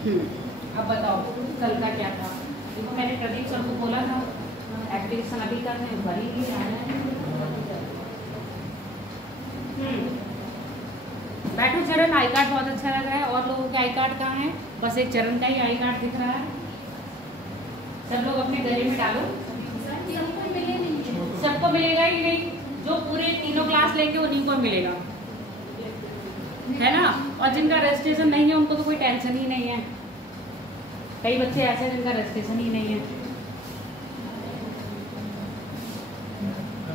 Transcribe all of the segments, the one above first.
अब बताओ कल का क्या था। देखो मैंने प्रदीप सर को बोला था एप्लीकेशन अभी तक नहीं भरी ही बैठो चरण। आई कार्ड बहुत अच्छा लग रहा है। और लोगों के आई कार्ड कहाँ है? बस एक चरण का ही आई कार्ड दिख रहा है। सब लोग अपने गले में डालो। सबको मिलेगा ही नहीं। जो पूरे तीनों क्लास लेंगे उन्हीं को मिलेगा, है ना। और जिनका रजिस्ट्रेशन नहीं है उनको तो कोई टेंशन ही नहीं है। कई बच्चे ऐसे हैं जिनका रजिस्ट्रेशन ही नहीं है,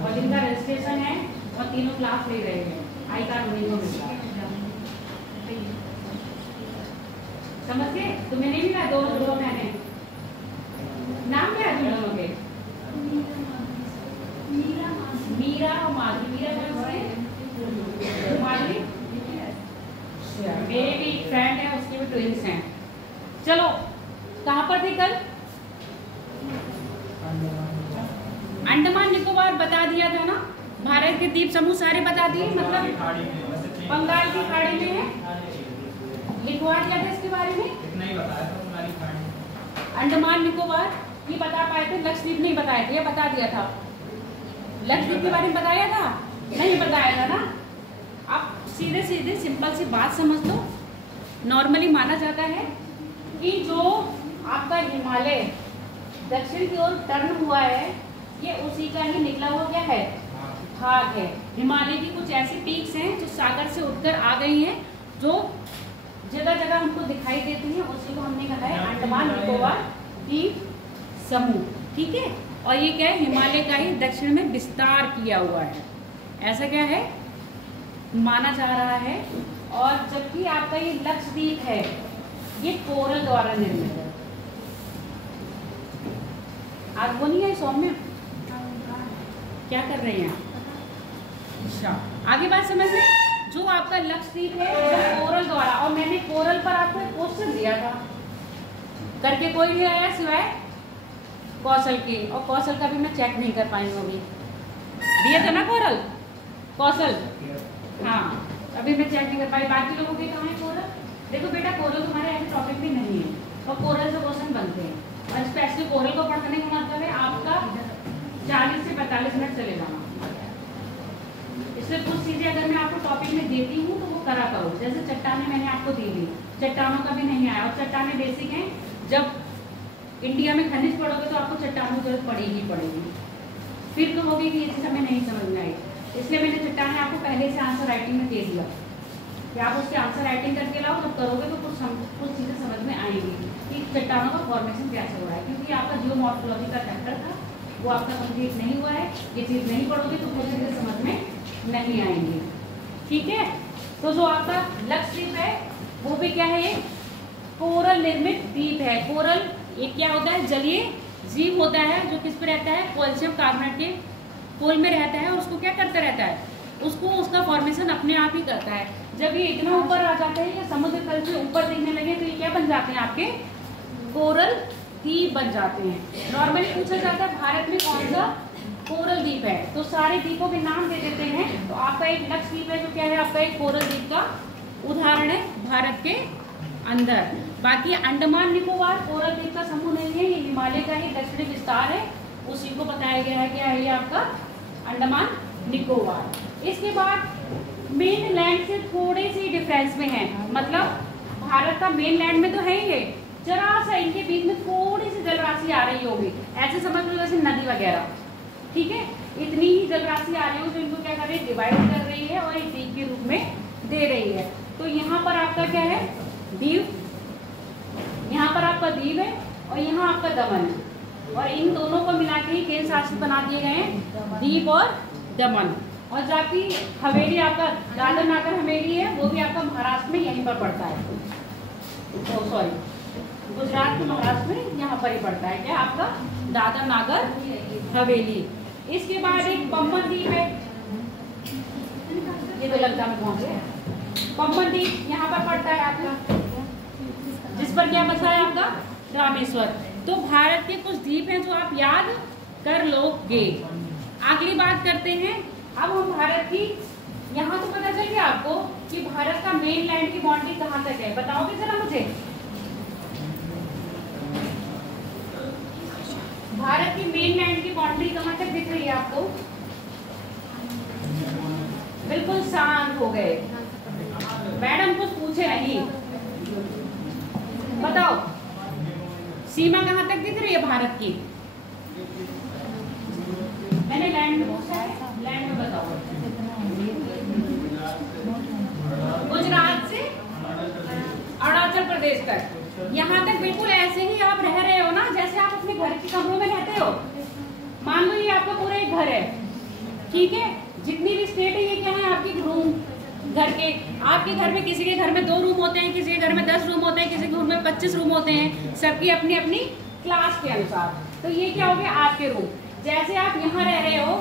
और जिनका रजिस्ट्रेशन है और तीनों क्लास ले रहे हैं आई कार्ड उन्हीं को मिलेगा। समझ गए? तुम्हें नहीं मिला? दो मैंने नाम क्या है तुम लोगों के? मीरा और माधुरी। मीरा माधुरी मेरे भी एक फ्रेंड है, उसके भी ट्विंस हैं। चलो कहाँ पर थे कल? अंडमान निकोबार बता दिया था ना। भारत के द्वीप समूह सारे बता दिए, मतलब बंगाल की खाड़ी में है। लिखवा दिया था इसके बारे में, इतना ही बताया था तुम्हारी खाड़ी। अंडमान निकोबार ये बता पाए थे, लक्षद्वीप नहीं बताए थे, ये बता दिया था। लक्षद्वीप के बारे में बताया था? नहीं बताया था ना। आप सीधे सीधे सिंपल सी बात समझ लो। नॉर्मली माना जाता है कि जो आपका हिमालय दक्षिण की ओर टर्न हुआ है, ये उसी का ही निकला हुआ क्या है? भाग है। हिमालय की कुछ ऐसी पीक्स हैं जो सागर से उठकर आ गई हैं, जो जगह जगह हमको दिखाई देती हैं, उसी को हमने कहा है अंडमान निकोबार द्वीप समूह। ठीक है। और ये क्या है? हिमालय का ही दक्षिण में विस्तार किया हुआ है, ऐसा क्या है माना जा रहा है। और जबकि आपका ये लक्षद्वीप है, ये कोरल द्वारा निर्मित है। आज वो नहीं है सौम्य, क्या कर रहे हैं? अच्छा, आगे बात समझ में। जो आपका लक्षद्वीप है वो कोरल द्वारा, और मैंने कोरल पर आपको एक क्वेश्चन दिया था, करके कोई नहीं आया सिवाय कौशल के, और कौशल का भी मैं चेक नहीं कर पाई हूँ अभी। दिया था ना कोरल? कौशल, हाँ अभी मैं चेक नहीं कर पाई। बाकी लोगों के कहाँ है कोरल? देखो बेटा, कोरल तुम्हारे ऐसे टॉपिक भी नहीं है, और कोरल से क्वेश्चन बनते हैं। और स्पेशली कोरल को पढ़ने का मतलब है आपका 40 से 45 मिनट चले जाना। इसलिए कुछ चीज़ें अगर मैं आपको टॉपिक में देती हूँ तो वो करा करो। जैसे चट्टानें मैंने आपको दी थी, चट्टानों का भी नहीं आया, और चट्टानें बेसिक हैं। जब इंडिया में खनिज पढ़ोगे तो आपको चट्टानों की जरूरत पड़ेगी पड़ेगी। फिर तो होगी कि ये चीज़ हमें नहीं समझ में आई, इसलिए मैंने चट्टानें आपको पहले से आंसर राइटिंग में दे दिया कि आप उसके आंसर राइटिंग करके लाओ। जब करोगे तो कुछ चीज़ें समझ में आएंगी कि चट्टानों का फॉर्मेशन कैसे हो रहा है। क्योंकि आपका जियोमॉर्फोलॉजी का चैप्टर था, वो आपका कंप्लीट नहीं हुआ है। ये चीज़ नहीं पढ़ोगे तो कुछ चीज़ें समझ में नहीं आएंगी। ठीक है। तो जो आपका लक्षद्वीप है वो भी क्या है? ये कोरल निर्मित द्वीप है। कोरल ये क्या होता है? जलीय जीव होता है, जो किस पे रहता है? कैल्शियम कार्बोनेट के पोल में रहता है, और उसको क्या करता रहता है? उसको उसका फॉर्मेशन अपने आप ही करता है। जब ये इतना ऊपर आ जाते हैं या समुद्र तल से ऊपर दिखने लगे तो ये क्या बन जाते हैं? आपके कोरल द्वीप बन जाते हैं। नॉर्मली पूछा जाता है भारत में कौन सा कोरल द्वीप है, तो सारे द्वीपों के नाम दे देते हैं। तो आपका एक लक्षद्वीप है जो क्या है? आपका एक कोरल द्वीप का उदाहरण है भारत के अंदर। बाकी अंडमान निकोबार कोरल द्वीप का समूह नहीं है, ये हिमालय का ही दक्षिणी विस्तार है, उसी को बताया गया है। क्या है ये आपका? अंडमान निकोबार। इसके बाद मेन लैंड से थोड़े सी डिफरेंस में है, मतलब भारत का मेन लैंड में तो है ही है, जरा सा इनके बीच में थोड़ी सी जलराशि आ रही होगी। ऐसे समझ लो जैसे नदी वगैरह। ठीक है, इतनी ही जलराशि आ रही हो जो इनको क्या कर रही है? डिवाइड कर रही है और एक द्वीप के रूप में दे रही है। तो यहाँ पर आपका क्या है? द्वीप, यहाँ पर आपका द्वीप है और यहाँ आपका दमन है, और इन दोनों को मिला के ही केंद्र शासित बना दिए गए हैं, द्वीप और दमन। और जाति हवेली आपका दादर नागर हवेली है, वो भी आपका महाराष्ट्र में यहीं पर पड़ता है। सॉरी, गुजरात के महाराष्ट्र में यहाँ पर ही पड़ता है। क्या आपका? दादर नागर हवेली। इसके बाद एक पम्बन द्वीप है, ये तो लगता में पहुंचे। पम्बन द्वीप यहाँ पर पड़ता है आपका, जिस पर क्या बसा है आपका? रामेश्वर। तो भारत के कुछ द्वीप हैं जो आप याद कर लोगे। अगली बात करते हैं अब हम भारत की। यहाँ तो पता चल गया आपको कि भारत का मेन लैंड की बाउंड्री कहाँ तक है, बताओगे जरा मुझे? बाउंड्री कहाँ तक दिख रही है आपको? बिल्कुल शांत हो गए, मैडम कुछ पूछे नहीं। बताओ सीमा कहाँ तक दिख रही है भारत की? मैंने लैंड में पूछा है, लैंड में बताओ। गुजरात से अरुणाचल प्रदेश तक, यहाँ तक बिल्कुल ऐसे ही आप रह रहे हो ना जैसे आप अपने घर के कमरों में रहते हो। मान लो ये आपका पूरा एक घर है, ठीक है, जितनी भी स्टेट है ये क्या है आपकी रूम घर के। आपके घर में किसी के घर में 2 रूम होते हैं, किसी के घर में 10 रूम होते हैं, किसी के घर में 25 रूम होते हैं, सबकी अपनी अपनी क्लास के अनुसार। तो ये क्या हो गया आपके रूम। जैसे आप यहाँ रह रहे हो,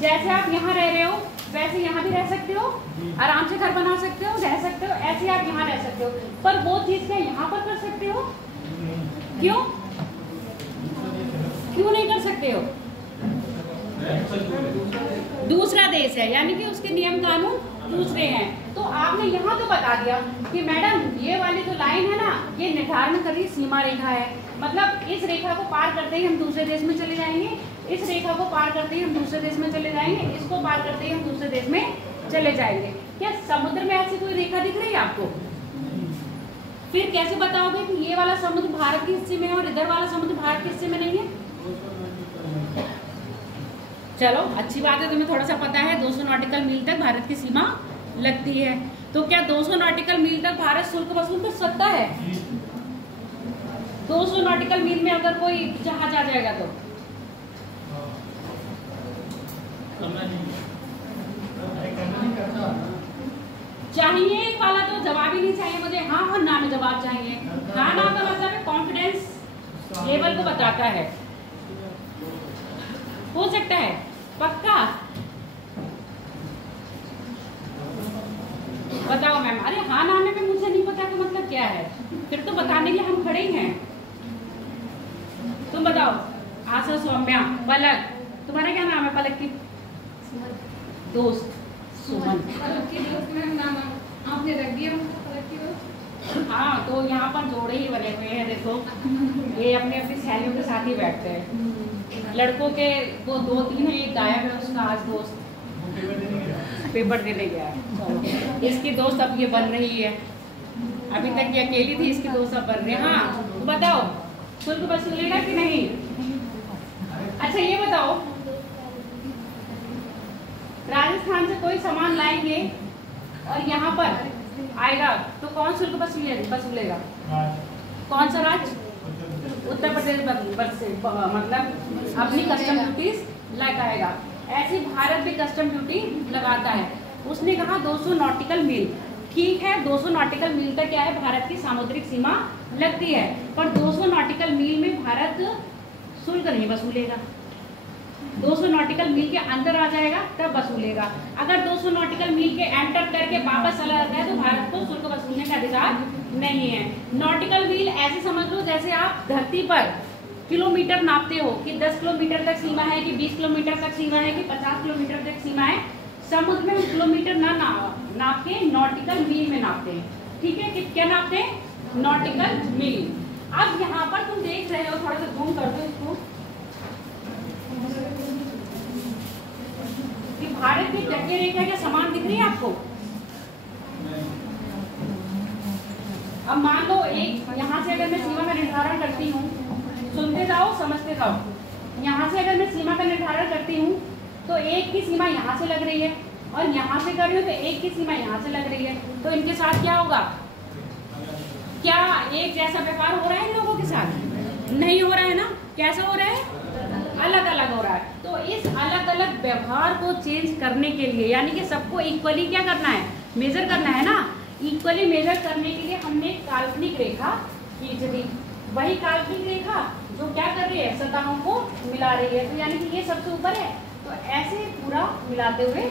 जैसे आप यहाँ रह रहे हो वैसे यहाँ भी रह सकते हो, आराम से घर बना सकते हो, रह सकते हो, ऐसे आप यहाँ रह सकते हो। पर वो चीज क्या यहाँ पर कर सकते हो? क्यों क्यों नहीं कर सकते हो? दूसरा देश है, यानी कि उसके नियम कानून दूसरे हैं। तो आपने यहाँ तो बता दिया कि मैडम ये वाली जो लाइन है ना, ये निर्धारण कर रही सीमा रेखा है, मतलब इस रेखा को पार करते ही हम दूसरे देश में चले जाएंगे, इस रेखा को पार करते ही हम दूसरे देश में चले जाएंगे, इसको पार करते ही हम दूसरे देश में चले जाएंगे। क्या समुद्र में ऐसी कोई रेखा दिख रही है आपको? फिर कैसे बताओगे कि ये वाला समुद्र भारत के हिस्से में है और इधर वाला समुद्र भारत के हिस्से में नहीं है? चलो अच्छी बात है, तुम्हें थोड़ा सा पता है 200 नॉटिकल मील तक भारत की सीमा लगती है। तो क्या 200 नॉटिकल मील तक भारत शुल्क वसूल कर सकता है? 200 नॉटिकल मील में अगर कोई जहाज आ जाएगा तो चाहिए वाला तो जवाब ही नहीं चाहिए मुझे, हाँ और ना में जवाब चाहिए। हाँ ना का मतलब है कॉन्फिडेंस लेवल को बताता है। हो सकता है पक्का? बताओ मैम। अरे हाँ ना में मुझे नहीं पता का मतलब क्या है, फिर तो बताने के लिए हम खड़े ही हैं। तुम बताओ। आशा, सौम्या, पलक, तुम्हारा क्या नाम है? पलक की दोस्त सुमन। पलक की दोस्त मैम नाम आपने रख दिया पलक की दोस्त? हाँ तो यहाँ पर जोड़े ही बने हुए हैं, देखो ये अपने अपनी सहेलियों के साथ ही बैठते हैं। लड़कों के वो 2-3 है, एक गायब है उसका आज दोस्त पेपर देने गया है। इसकी दोस्त अब ये बन रही है, अभी तक ये अकेली थी, इसकी दोस्त अब बन रही है। हाँ तो बताओ शुल्क वसूलेगा कि नहीं? अच्छा ये बताओ, राजस्थान से कोई सामान लाएंगे और यहाँ पर आएगा तो कौन शुल्क वसूलेगा? कौन सा राज्य? उत्तर प्रदेश से, मतलब अपनी कस्टम ड्यूटीज लगाएगा। ऐसे भारत भी कस्टम ड्यूटी लगाता है। उसने कहा 200 नॉटिकल मील, ठीक है 200 नॉटिकल मील तक क्या है भारत की सामुद्रिक सीमा लगती है, पर 200 नॉटिकल मील में भारत शुल्क नहीं वसूलेगा। 200 नॉटिकल मील के अंदर आ जाएगा तब वसूलेगा। अगर 200 नॉटिकल मील के एंटर करके वापस चला जाता है तो भारत को शुल्क वसूलने का अधिकार नहीं है। नॉटिकल मील ऐसे समझ लो जैसे आप धरती पर किलोमीटर नापते हो कि 10 किलोमीटर तक सीमा है कि 20 किलोमीटर तक सीमा है कि 50 किलोमीटर तक सीमा है। समुद्र में किलोमीटर ना नाप के नॉटिकल मील में नापते हैं, ठीक है? कि क्या नापते हैं? नॉटिकल मील। अब यहाँ पर तुम देख रहे हो, थोड़ा सा जूम कर दो इसको, कि भारत की तटीय रेखा के समान दिख रही है आपको? अब मान लो एक यहाँ से अगर मैं सीमा का निर्धारण करती हूँ, सुनते जाओ समझते जाओ। यहाँ से अगर मैं सीमा का निर्धारण करती हूँ तो एक की सीमा यहाँ से लग रही है और यहाँ से कर रही हूँ तो एक की सीमा यहाँ से लग रही है, तो इनके साथ क्या होगा? क्या एक जैसा व्यापार हो रहा है इन लोगों के साथ? नहीं हो रहा है ना। कैसा हो रहा है? अलग अलग हो रहा है। तो इस अलग अलग व्यवहार को चेंज करने के लिए, यानी कि सबको इक्वली क्या करना है? मेजर करना है ना। इक्वली मेजर करने के लिए हमने काल्पनिक रेखा खींच दी। वही काल्पनिक रेखा जो क्या कर रही है? सतहों को मिला रही है। तो यानी कि ये सबसे ऊपर है, तो ऐसे पूरा मिलाते हुए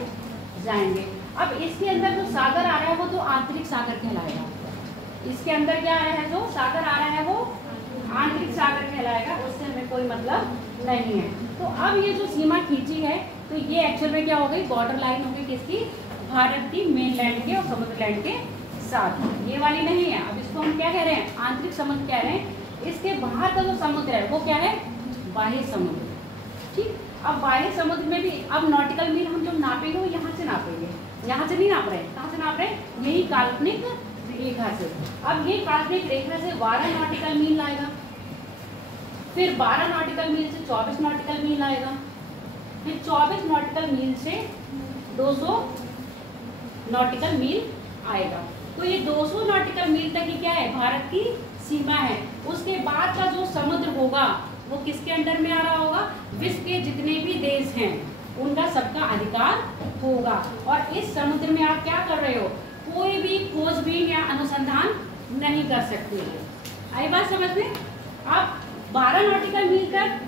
जाएंगे। अब इसके अंदर जो सागर आ रहा है वो तो आंतरिक सागर कहलाएगा। इसके अंदर क्या आ रहा है? जो सागर आ रहा है वो आंतरिक सागर कहलाएगा, उससे हमें कोई मतलब नहीं है। तो अब ये जो सीमा खींची है तो ये एक्चुअल में क्या हो गई? बॉर्डर लाइन हो गई किसकी? भारत की मेनलैंड के और समुद्र लैंड के साथ। ये वाली नहीं है। अब इसको हम क्या कह रहे हैं? आंतरिक समुद्र कह रहे हैं। इसके बाहर का जो समुद्र है वो क्या है, बाह्य समुद्र। ठीक, अब बाह्य समुद्र में भी अब नॉटिकल मील हम जो नापेंगे वो यहाँ से नापेंगे, यहाँ से नहीं नाप रहे, कहाँ से नाप रहे हैं, यही काल्पनिक रेखा से। अब ये काल्पनिक रेखा से 12 नॉटिकल मील आएगा, फिर 12 नॉटिकल मील से 24 नॉटिकल मील आएगा, फिर 24 नॉटिकल मील से 200 नॉटिकल मील आएगा। तो ये 200 नॉटिकल मील तक ही क्या है, भारत की सीमा है। उसके बाद का जो समुद्र होगा वो किसके अंडर में आ रहा होगा, विश्व के जितने भी देश हैं उनका सबका अधिकार होगा। और इस समुद्र में आप क्या कर रहे हो, कोई भी खोजबीन या अनुसंधान नहीं कर सकते। आई बात समझ में। आप 12 नॉटिकल मील तक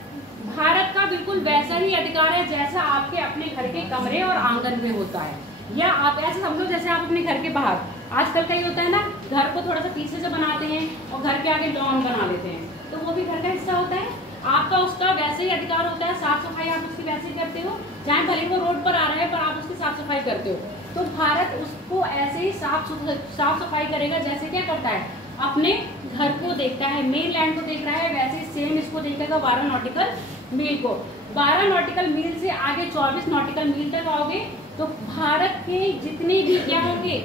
भारत का बिल्कुल वैसा ही अधिकार है जैसा आपके अपने घर के कमरे और आंगन में होता है। या आप ऐसे समझो जैसे आप अपने घर के बाहर, आजकल का ही होता है ना, घर को थोड़ा सा पीछे से बनाते हैं और घर के आगे लॉन बना लेते हैं, तो वो भी घर का हिस्सा होता है। आपका उसका वैसे ही अधिकार होता है, साफ सफाई आप उसकी वैसे ही करते हो, चाहे भले वो रोड पर आ रहा है पर आप उसकी साफ सफाई करते हो। तो भारत उसको ऐसे ही साफ सफाई करेगा जैसे क्या करता है, अपने घर को देखता है, मेन लैंड को देख रहा है, वैसे ही सेम इसको देखेगा 12 नॉटिकल मील को। 12 नॉटिकल मील से आगे 24 नॉटिकल मील तक आओगे तो भारत के जितने भी क्या होंगे,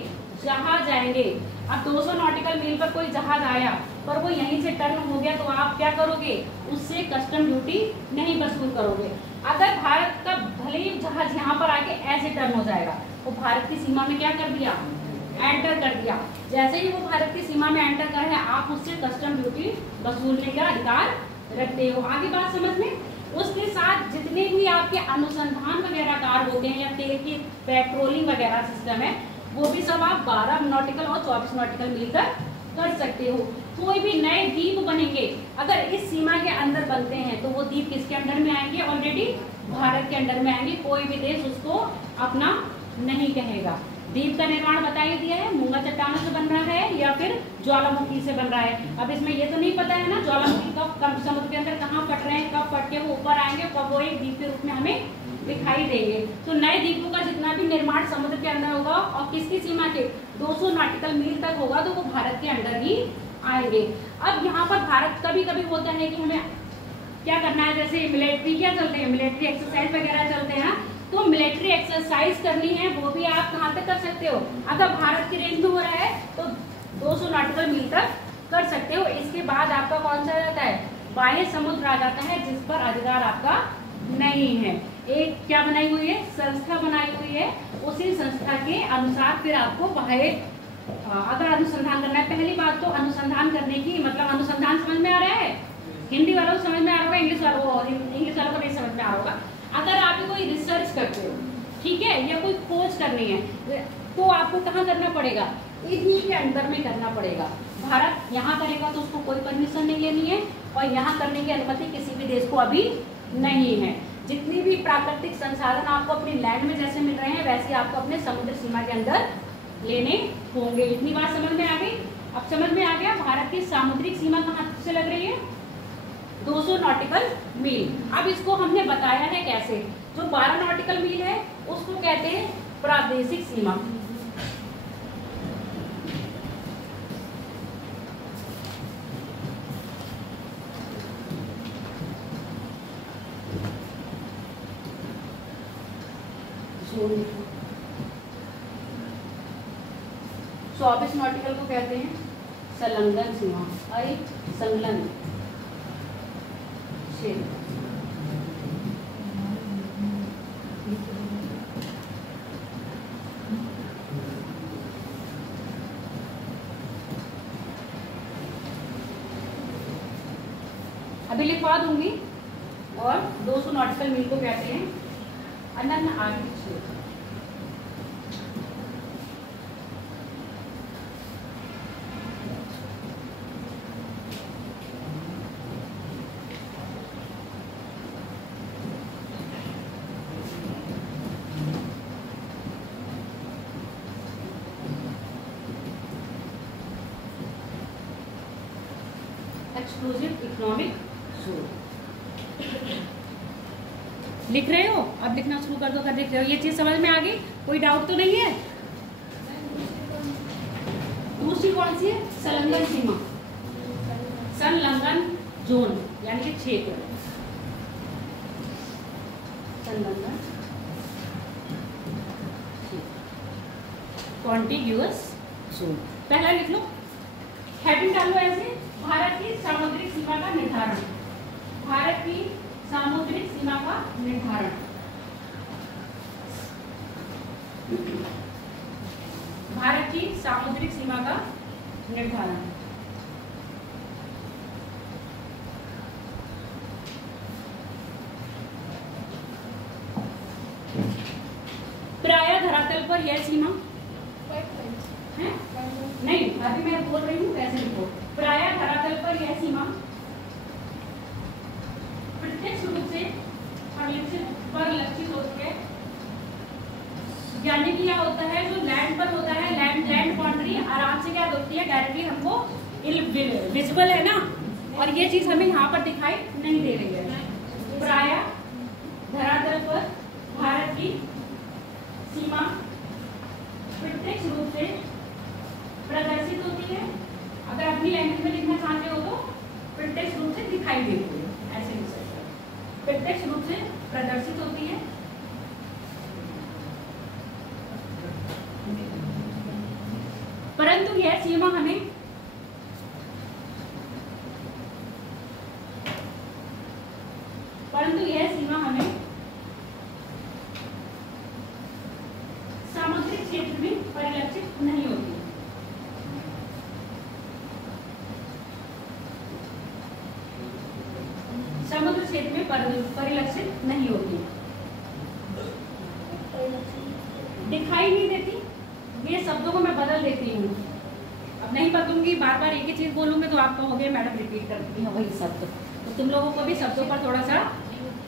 जहाज आएंगे। अब 200 नॉटिकल मील पर कोई जहाज आया पर वो यहीं से टर्न हो गया तो आप क्या करोगे, उससे कस्टम ड्यूटी नहीं वसूल करोगे। अगर भारत का भले ही जहाज यहाँ पर आके ऐसे टर्न हो जाएगा तो भारत की सीमा में क्या कर दिया, एंटर कर दिया। जैसे ही वो भारत की सीमा में एंटर कर है आप उससे कस्टम ड्यूटी वसूलने का अधिकार रखते हो। आगे बात समझ में। उसके साथ जितने भी आपके अनुसंधान वगैरह कार्य होते हैं या तेल की पेट्रोलिंग वगैरह सिस्टम है वो भी सब आप 12 नॉटिकल और 24 नॉटिकल मील तक कर सकते हो। कोई भी नए द्वीप बनेंगे अगर इस सीमा के अंदर बनते हैं तो वो द्वीप किसके अंडर में आएंगे, ऑलरेडी भारत के अंडर में आएंगे। कोई भी देश उसको अपना नहीं कहेगा। द्वीप का निर्माण बता ही दिया है, मूंगा चट्टानों से बन रहा है या फिर ज्वालामुखी से बन रहा है। अब इसमें ये तो नहीं पता है ना ज्वालामुखी कब समुद्र के अंदर कहाँ फट रहे हैं, कब फट के वो ऊपर आएंगे, कब वो एक द्वीप के रूप में हमें दिखाई देंगे। तो नए द्वीपों का जितना भी निर्माण समुद्र के अंदर होगा और किसकी सीमा के 200 नॉटिकल मील तक होगा तो वो भारत के अंडर ही आएंगे। अब यहाँ पर भारत कभी कभी होता है कि हमें क्या करना है, जैसे मिलिट्री क्या चलते हैं, मिलिट्री एक्सरसाइज वगैरह चलते हैं, तो मिलिट्री एक्सरसाइज करनी है वो भी आप कहाँ तक कर सकते हो, अगर भारत की रेंज में हो रहा है तो 200 नॉटिकल मील तक कर सकते हो। इसके बाद आपका कौन सा आ जाता है, बाह्य समुद्र आ जाता है जिस पर अधिकार आपका नहीं है। एक क्या बनाई हुई है, संस्था बनाई हुई है, उसी संस्था के अनुसार फिर आपको बाह्य अगर अनुसंधान करना है। पहली बात तो अनुसंधान करने की मतलब अनुसंधान समझ में आ रहा है, हिंदी वालों को समझ में आ रहा होगा, इंग्लिश वालों को नहीं समझ में आ रहा होगा। अगर आप कोई रिसर्च करते हो, ठीक है, या कोई खोज करनी है तो आपको कहाँ करना पड़ेगा, इन्हीं के अंदर में करना पड़ेगा। भारत यहाँ करेगा तो उसको कोई परमिशन नहीं लेनी है और यहाँ करने की अनुमति किसी भी देश को अभी नहीं है। जितनी भी प्राकृतिक संसाधन आपको अपनी लैंड में जैसे मिल रहे हैं वैसे आपको अपने समुद्र सीमा के अंदर लेने होंगे। इतनी बात समझ में आ गई। अब समझ में आ गया भारत की सामुद्रिक सीमा कहाँ से लग रही है, 200 नॉटिकल मील। अब इसको हमने बताया है कैसे, जो 12 नॉटिकल मील है उसको कहते हैं प्रादेशिक सीमा। तो 24 नॉटिकल को कहते हैं संलग्न सीमा, संलग्न क्षेत्र। अभी लिखवा दूंगी। और 200 नॉटिकल मील को कहते हैं अनन्य आर्थिक क्षेत्र। एक्सक्लूसिव इकोनॉमिक जोन लिख रहे हो, अब लिखना शुरू कर दो। कर देख रहे हो, ये चीज समझ में आ गई, कोई डाउट तो नहीं है। दूसरी कौन सी है, संलग्न सीमा। संलग्न जोन यानी कि क्षेत्र, संलग्न कॉन्टिग्यूअस जोन। पहला लिख लो, हेडिंग डालो ऐसे, भारत की सामुद्रिक सीमा का निर्धारण, भारत की सामुद्रिक सीमा का निर्धारण, भारत की सामुद्रिक सीमा का निर्धारण। प्रायः धरातल पर यह सीमा है नहीं, अभी मैं बोल रही हूँ वैसे लिखो, प्रायः धरातल पर यह सीमा प्रत्यक्ष रूप से परिलक्षित होती है। यानी कि क्या होता है, जो लैंड पर होता है, लैंड बाउंड्री आराम से क्या होती है, डायरेक्टली हमको विजिबल है ना, और ये चीज हमें यहाँ पर दिखाई नहीं दे रही है। प्रायः धरातल पर भारत की सीमा प्रत्यक्ष रूप से प्रदर्शित होती है। अगर अपनी लैंग्वेज में लिखना चाहते हो तो प्रत्यक्ष रूप से दिखाई देती है, ऐसे लिख सकते हो, प्रत्यक्ष रूप से प्रदर्शित होती है। परंतु यह सीमा हमें सामुद्रिक क्षेत्र में परिलक्षित नहीं होती। समुद्र क्षेत्र में परिलक्षित नहीं होती, दिखाई नहीं देती। ये शब्दों को मैं बदल देती हूँ, अब नहीं बदलूंगी, बार बार एक ही चीज बोलूंगी तो आप कहोगे मैडम रिपीट करती है वही शब्द। तो तुम लोगों को भी शब्दों पर थोड़ा सा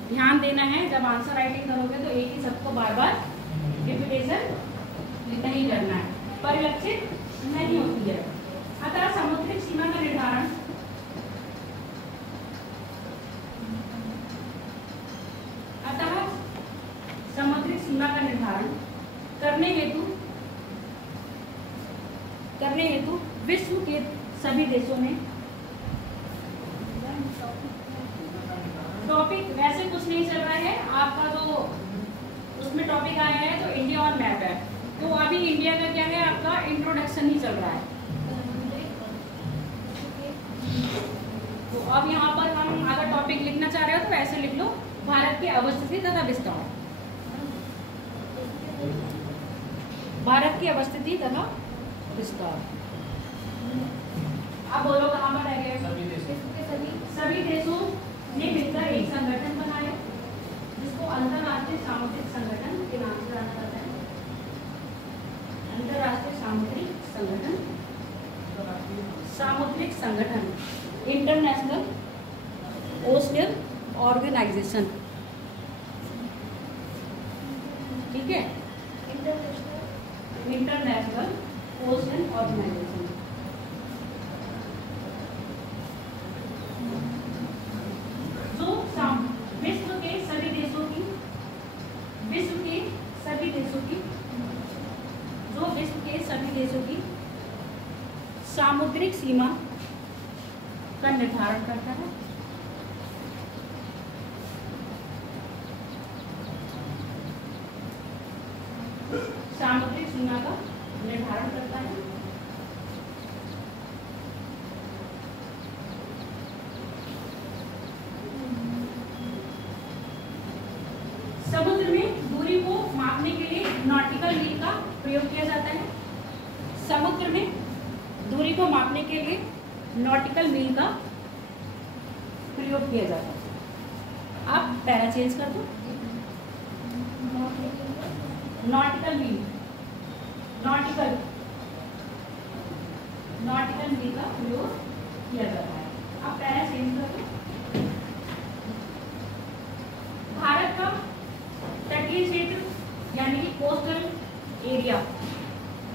ध्यान देना है। जब आंसर राइटिंग करोगे तो एक ही शब्द को बार बार रिपीटेशन नहीं करना है। परिलक्षित नहीं होती है। अतः समुद्रिक सीमा का निर्धारण समुद्रिक सीमा का निर्धारण करने हेतु विश्व के सभी देशों में, टॉपिक वैसे कुछ नहीं चल रहा है आपका, तो उसमें टॉपिक आया है तो इंडिया और मैप है, तो अभी इंडिया का क्या है, आपका इंट्रोडक्शन ही चल रहा है। तो अब यहाँ पर हम अगर टॉपिक लिखना चाह रहे हो तो ऐसे लिख लो, भारत की अवस्थिति तथा विस्तार, भारत की अवस्थिति तथा विस्तार। अब बोलो कहाँ पर रह गए? सभी देशों ने मिलकर एक संगठन बनाया जिसको अंतरराष्ट्रीय सामुद्रिक संगठन के नाम से जाना जाता है। अंतरराष्ट्रीय सामुद्रिक संगठन, सामुद्रिक संगठन, इंटरनेशनल ओशियन ऑर्गेनाइजेशन, ठीक है, इंटरनेशनल ओशियन ऑर्गेनाइजेशन। जो विश्व के सभी देशों की सामुद्रिक सीमा का निर्धारण करता है। सामुद्रिक सीमा का निर्धारण करता है। समुद्र में दूरी को मापने के लिए नॉटिकल मील का प्रयोग किया जाता है। समुद्र में दूरी को मापने के लिए नॉटिकल मील का प्रयोग किया जाता है। आप पैरा चेंज कर दो, नॉटिकल मील, नॉटिकल मील का प्रयोग किया जाता है। आप पैरा चेंज कर दो। भारत का तटीय क्षेत्र यानी कि कोस्टल एरिया,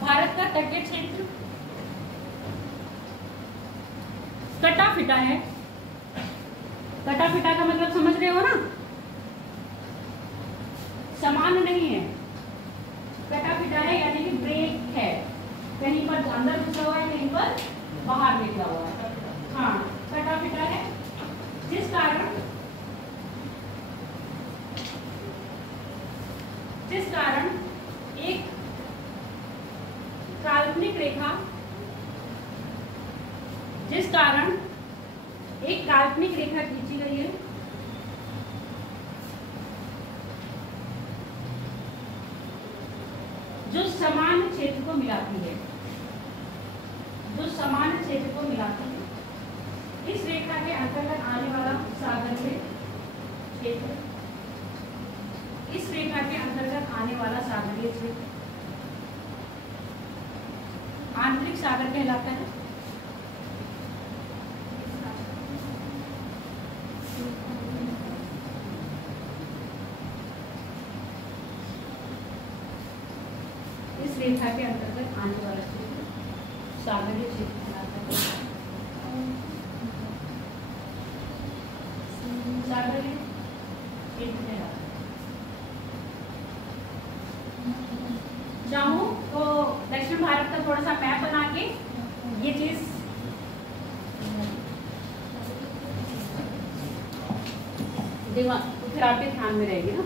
भारत का तटीय क्षेत्र कटा फिटा है। कटा फिटा का मतलब समझ रहे हो ना, समान नहीं है। कटा फिटा है यानी कि ब्रेक है, कहीं पर अंदर घुसा हुआ है, कहीं पर बाहर निकला हुआ है। हाँ, कटा जिस कारण एक काल्पनिक रेखा खींची गई है, जो समान क्षेत्र को मिलाती है, इस रेखा के अंतर्गत आने वाला सागरीय क्षेत्र, आंतरिक सागर कहलाता है। इस रेखा के अंतर्गत आने वाला क्षेत्र सागरीय क्षेत्र कहलाता है। सागरीय क्षेत्र कहलाता है। चाहूं तो दक्षिण भारत का थोड़ा सा मैप बना के ये चीज दिमाग फिर आपके ध्यान में रहेगी ना।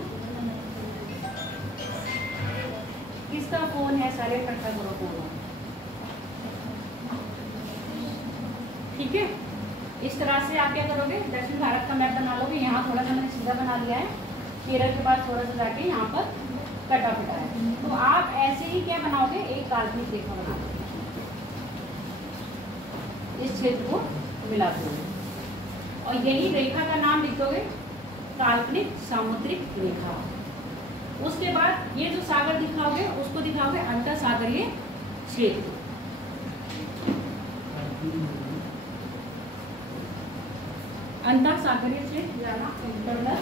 किसका फोन है? सारे इकट्ठा करो फोन। ठीक है, इस तरह से आप क्या करोगे, दक्षिण भारत का मैप बना लोगे। यहाँ थोड़ा सा मैंने सीधा बना लिया है, केरल के पास थोड़ा सा जाके यहाँ पर कटा पिटा है। तो आप ऐसे ही क्या बनाओगे, एक काल्पनिक रेखा बनाओगे, इस क्षेत्र को मिलाते हो और यही रेखा का नाम लिख दोगे काल्पनिक सामुद्रिक रेखा। उसके बाद ये जो सागर दिखाओगे उसको दिखाओगे अंतःसागरीय क्षेत्र। अंतःसागरीय क्षेत्र जाना इंटरनल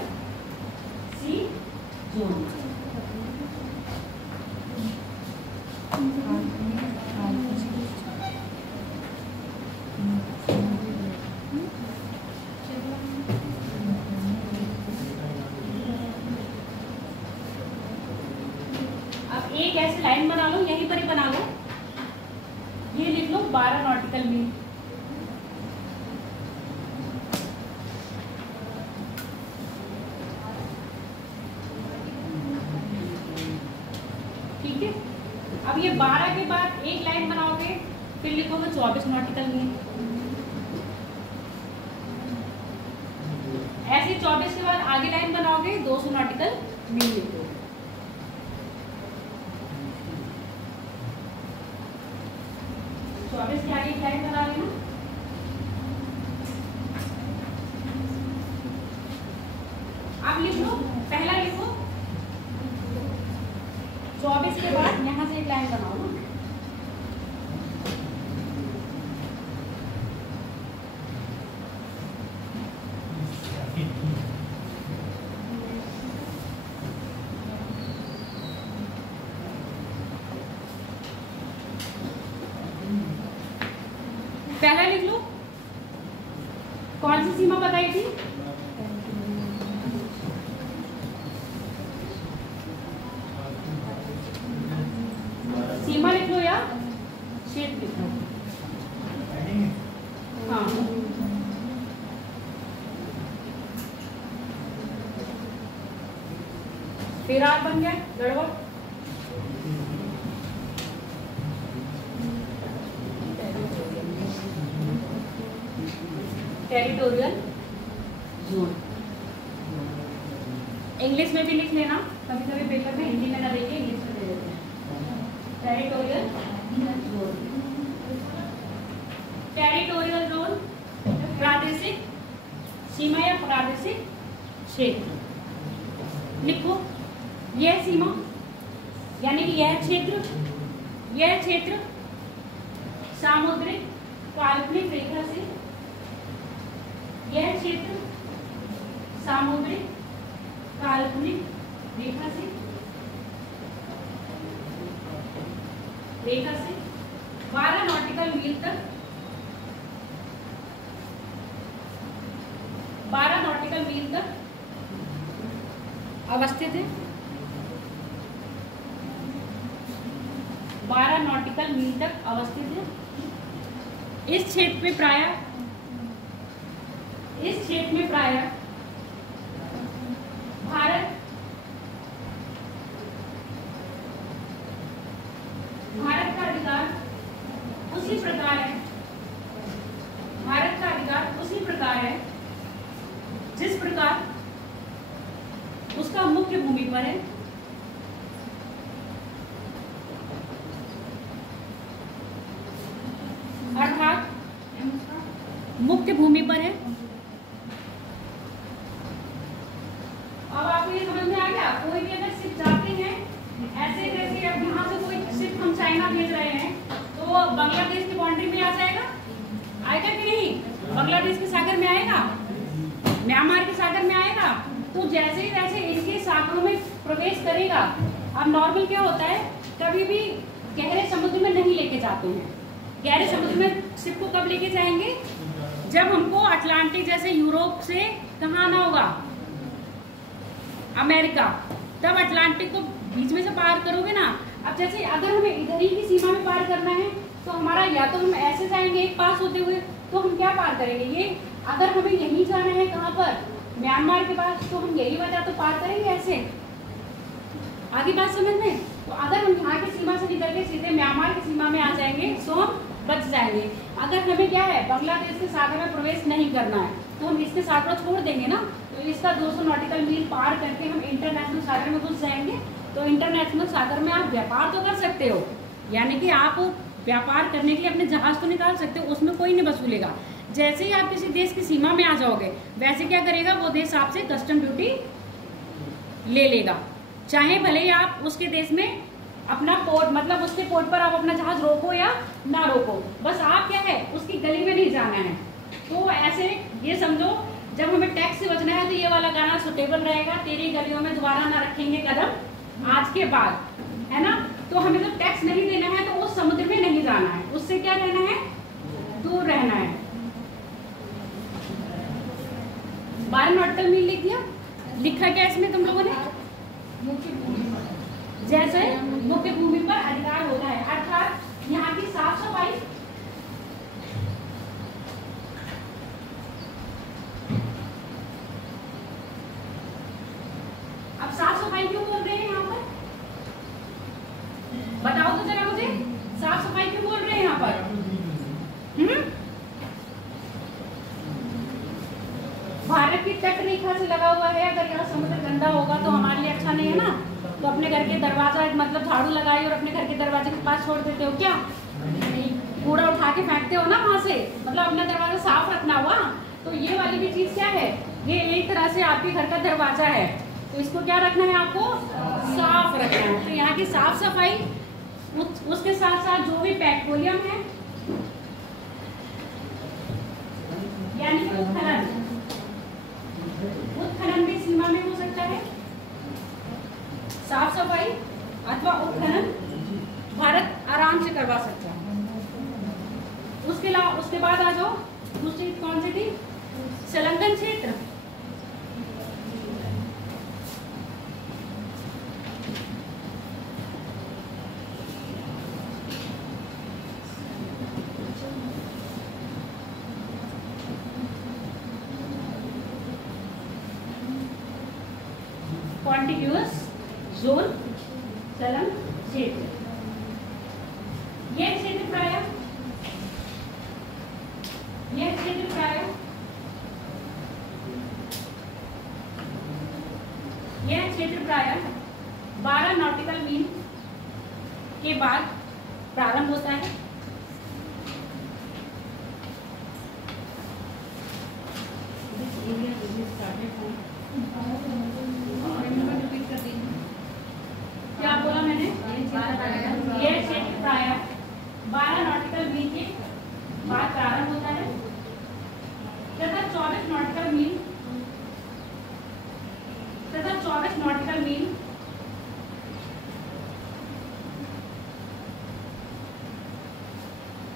सी जोन। अब एक ऐसी लाइन बना लो, यहीं पर ही बना लो, ये लिख लो 12 नॉटिकल मील। ठीक है, अब ये 12 के बाद एक लाइन बनाओगे, फिर लिखोगे 24 नॉटिकल मील। ऐसे 24 के बाद आगे लाइन बनाओगे 200 नॉटिकल मील लिखोगे। के आगे एक लाइन बना लेना। आप लिख लो, पहला लिखो 24 के बाद यहाँ से एक लाइन बनाओ ना। पहला लिख लो, कौन सी सीमा बताई थी? सीमा लिख लो या क्षेत्र लिख लो। हाँ, फिर आप बन गए गड़बड़। टेरिटोरियल जोन इंग्लिश में भी लिख लेना, कभी कभी पेपर में हिंदी में ना देके इंग्लिश में दे देते हैं। टेरिटोरियल जोन, टेरिटोरियल जोन प्रादेशिक सीमा या प्रादेशिक क्षेत्र। लिखो यह सीमा यानी कि यह क्षेत्र सामुद्रिक काल्पनिक रेखा से, यह क्षेत्र सामुद्रिक काल्पनिक रेखा से 12 नॉटिकल मील तक, 12 नॉटिकल मील तक अवस्थित है। 12 नॉटिकल मील तक अवस्थित है। इस क्षेत्र में प्रायः इस क्षेत्र में प्रायः भारत का अधिकार उसी प्रकार है, भारत का अधिकार उसी प्रकार है जिस प्रकार उसका मुख्य भूमि पर है, अर्थात मुख्य भूमि पर है। अब आपको ये समझ में आ गया? कोई भी अगर शिप जाते हैं ऐसे, जैसे अब यहाँ से कोई शिप हम चाइना भेज रहे हैं तो वो बांग्लादेश की बाउंड्री में आ जाएगा, आएगा कि नहीं? बांग्लादेश के सागर में आएगा, म्यांमार के सागर में आएगा। तो जैसे ही वैसे इनके सागरों में प्रवेश करेगा। अब नॉर्मल क्या होता है, कभी भी गहरे समुद्र में नहीं लेके जाते हैं। गहरे समुद्र में शिप को कब लेके जाएंगे? जब हमको अटलांटिक जैसे यूरोप से कहाँ आना होगा, अमेरिका, तब अटलांटिक को बीच में से पार करोगे ना। अब जैसे अगर हमें इधर ही की सीमा में पार करना है तो हमारा या तो हम ऐसे जाएंगे एक पास होते हुए, तो हम क्या पार करेंगे? ये अगर हमें यहीं जाना है, कहाँ पर, म्यांमार के पास, तो हम यही वजह तो पार करेंगे ऐसे। आगे बात समझ में? तो अगर हम यहाँ की सीमा से निकल के सीधे म्यांमार की सीमा में आ जाएंगे तो हम बच जाएंगे। अगर हमें क्या है, बांग्लादेश के सागर में प्रवेश नहीं करना है तो हम इसके सागर छोड़ देंगे ना, तो इसका 200 नॉटिकल मील पार करके हम इंटरनेशनल सागर में घुस जाएंगे। तो इंटरनेशनल सागर में आप व्यापार तो कर सकते हो, यानी कि आप व्यापार करने के लिए अपने जहाज तो निकाल सकते हो, उसमें कोई नहीं वसूलेगा। जैसे ही आप किसी देश की सीमा में आ जाओगे वैसे क्या करेगा, वो देश आपसे कस्टम ड्यूटी ले लेगा। चाहे भले ही आप उसके देश में अपना पोर्ट, मतलब उसके पोर्ट पर आप अपना जहाज रोको या ना रोको, बस आप क्या है, उसकी गली में नहीं जाना है। तो ऐसे ये समझो, जब हमें टैक्स से बचना है तो ये वाला गाना सुटेबल रहेगा, तेरी गलियों में दोबारा ना रखेंगे कदम आज के बाद, है ना। तो हमें तो टैक्स नहीं देना है तो उस समुद्र में नहीं जाना है, उससे क्या रहना है, दूर रहना है। 12 नॉटिकल मील लिख दिया। लिखा क्या इसमें तुम लोगों ने? जैसे मुख्य भूमि पर अधिकार होता है, अर्थात यहाँ की साफ सफाई, अब साफ सफाई क्यों बोल रहे हैं यहाँ पर, बताओ तो जरा मुझे, साफ सफाई क्यों बोल रहे हैं यहाँ पर? भारत की तट रेखा से लगा हुआ है, अगर यहाँ समुद्र गंदा होगा तो हमारे लिए अच्छा नहीं है ना। तो अपने घर के दरवाजा, मतलब झाड़ू लगाई और अपने घर के दरवाजे के पास छोड़ देते हो क्या? कूड़ा उठा के फेंकते हो ना वहां से, मतलब अपना दरवाजा साफ रखना हुआ। तो ये वाली भी चीज क्या है, ये एक तरह से आपके घर का दरवाजा है, तो इसको क्या रखना है, आपको साफ रखना है। तो यहाँ की साफ सफाई, उसके साथ साथ जो भी पेट्रोलियम है यानी उत्खनन, उत्खनन भी सीमा में हो सकता है। साफ सफाई अथवा उत्खनन भारत आराम से करवा सकता है। उसके बाद आ जाओ, दूसरी कौन सी थी, संलग्न क्षेत्र। कॉन्टिग्यूअस जोन, संलग्न क्षेत्र। यह क्षेत्र प्रायः यह क्षेत्र प्रायः 12 नॉटिकल मील के बाद प्रारंभ होता है। क्या बोला मैंने? यह क्षेत्र प्रायः 12 नॉटिकल मील के बाद प्रारंभ होता है तथा 24 नॉटिकल मील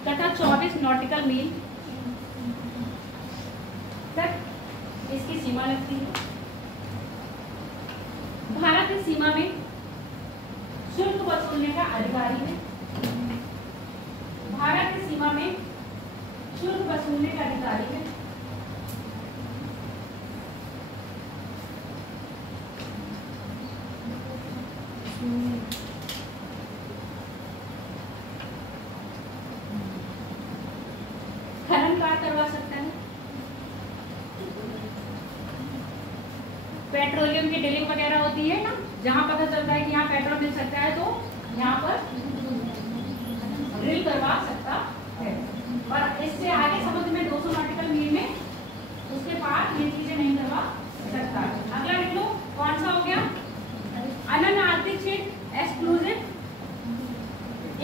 तथा 24 नॉटिकल मील तक इसकी सीमा लगती है। भारत की सीमा में शुल्क वसूलने का अधिकारी है। भारत की सीमा में शुल्क वसूलने का अधिकारी है। पार करवा सकता है? पेट्रोलियम की डीलिंग वगैरह होती है ना, जहाँ पता चलता है कि यहाँ पेट्रोल मिल सकता है तो यहाँ पर ड्रिल करवा सकता है। और इससे आगे समुद्र में 200 नॉटिकल मील में उसके पार ये चीजें नहीं करवा सकता। अगला लिख लो, कौन सा हो गया? अनन्य आर्थिक क्षेत्र, एक्सक्लूसिव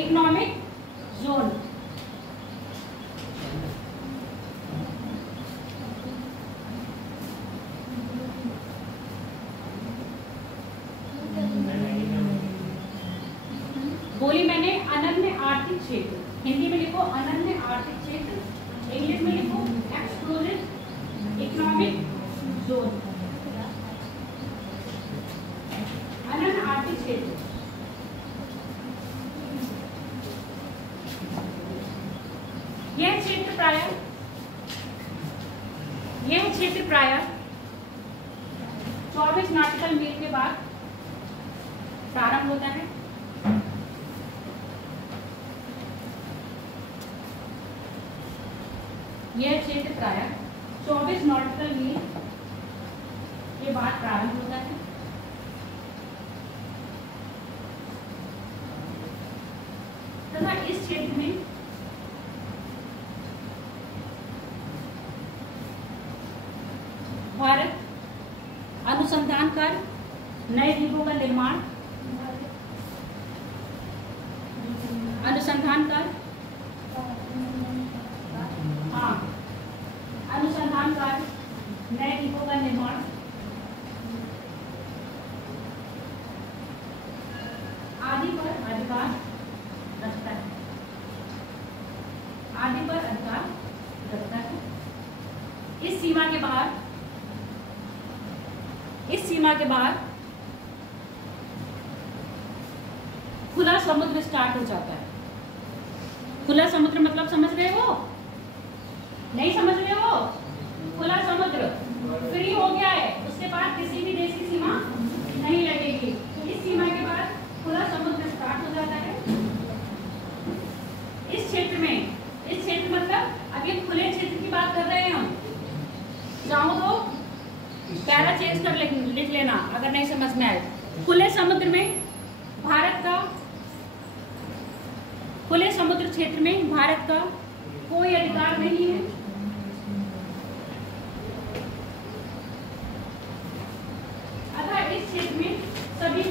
इकोनॉमिक जोन। बोली मैंने अनन्य आर्थिक क्षेत्र, हिंदी में लिखो अनन्य आर्थिक क्षेत्र, इंग्लिश में लिखो एक्सक्लूसिव इकोनॉमिक जोन। अनन्य आर्थिक क्षेत्र यह क्षेत्र प्रायः 24 नॉटिकल मील के बाद प्रारंभ होता है। यह क्षेत्र प्रायः 24 नॉटिकल मील के बाद प्रारंभ होता है। तथा इस क्षेत्र में भारत अनुसंधान कर नए द्वीपों का निर्माण, अनुसंधान कर नए द्वीपों का निर्माण, आदि पर अधिकार रखता है, आदि पर अधिकार रखता है। इस सीमा के बाहर खुला समुद्र स्टार्ट हो जाता है। खुला समुद्र मतलब समझ रहे हो? नहीं समझ रहे हो? खुला समुद्र फ्री हो गया है, उसके बाद किसी भी देश की सीमा नहीं लगेगी। इस सीमा के बाद खुला समुद्र स्टार्ट हो जाता है। इस क्षेत्र मतलब अब ये खुले क्षेत्र की बात कर रहे हैं हम। चाहो तो पैरा चेंज कर लिख लेना अगर नहीं समझ में आए। खुले समुद्र में खुले समुद्र क्षेत्र में भारत का कोई अधिकार नहीं है। इस क्षेत्र में सभी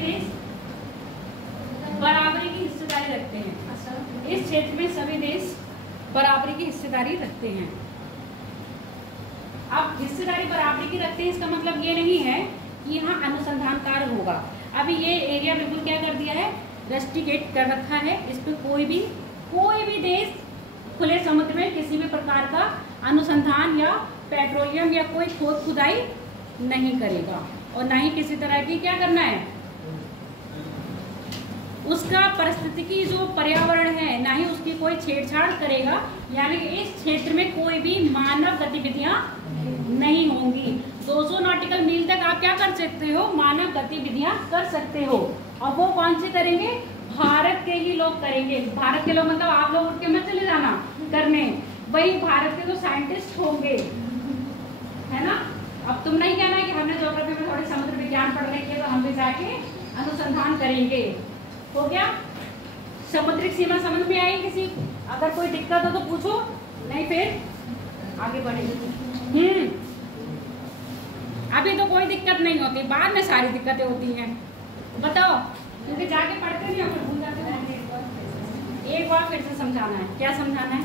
देश बराबरी की हिस्सेदारी रखते हैं। इस क्षेत्र में सभी देश बराबरी की हिस्सेदारी रखते हैं। अब हिस्सेदारी बराबरी की रखते हैं, इसका मतलब ये नहीं है कि यहाँ अनुसंधान कार्य होगा। अभी ये एरिया बिल्कुल क्या कर दिया है, रेस्ट्रिकेट कर रखा है। इस पर कोई भी देश खुले समुद्र में किसी भी प्रकार का अनुसंधान या पेट्रोलियम या कोई खोद खुदाई नहीं करेगा, और ना ही किसी तरह की क्या करना है, उसका पारिस्थितिकी जो पर्यावरण है ना ही उसकी कोई छेड़छाड़ करेगा। यानी कि इस क्षेत्र में कोई भी मानव गतिविधियां नहीं होंगी। 200 नॉटिकल मील तक आप क्या कर सकते हो, मानव गतिविधियां कर सकते हो। और वो कौन से करेंगे, भारत के ही लोग करेंगे। भारत के लोग मतलब आप लोग उठ के मत चले जाना करने, वही भारत के जो साइंटिस्ट होंगे, है ना। अब तुम नहीं कहना है कि हमने ज्योग्राफी में थोड़ी समुद्र विज्ञान पढ़ रखी है तो हम भी जाके अनुसंधान करेंगे। हो गया, समुद्रिक सीमा समझ में आई? किसी अगर कोई दिक्कत हो तो पूछो, नहीं फिर आगे बढ़ेंगे। अभी तो कोई दिक्कत नहीं होती, बाद में सारी दिक्कतें होती हैं। बताओ, क्योंकि जाके पढ़ते नहीं अपन भूल जाते हैं। एक बार फिर से समझाना है। क्या समझाना है?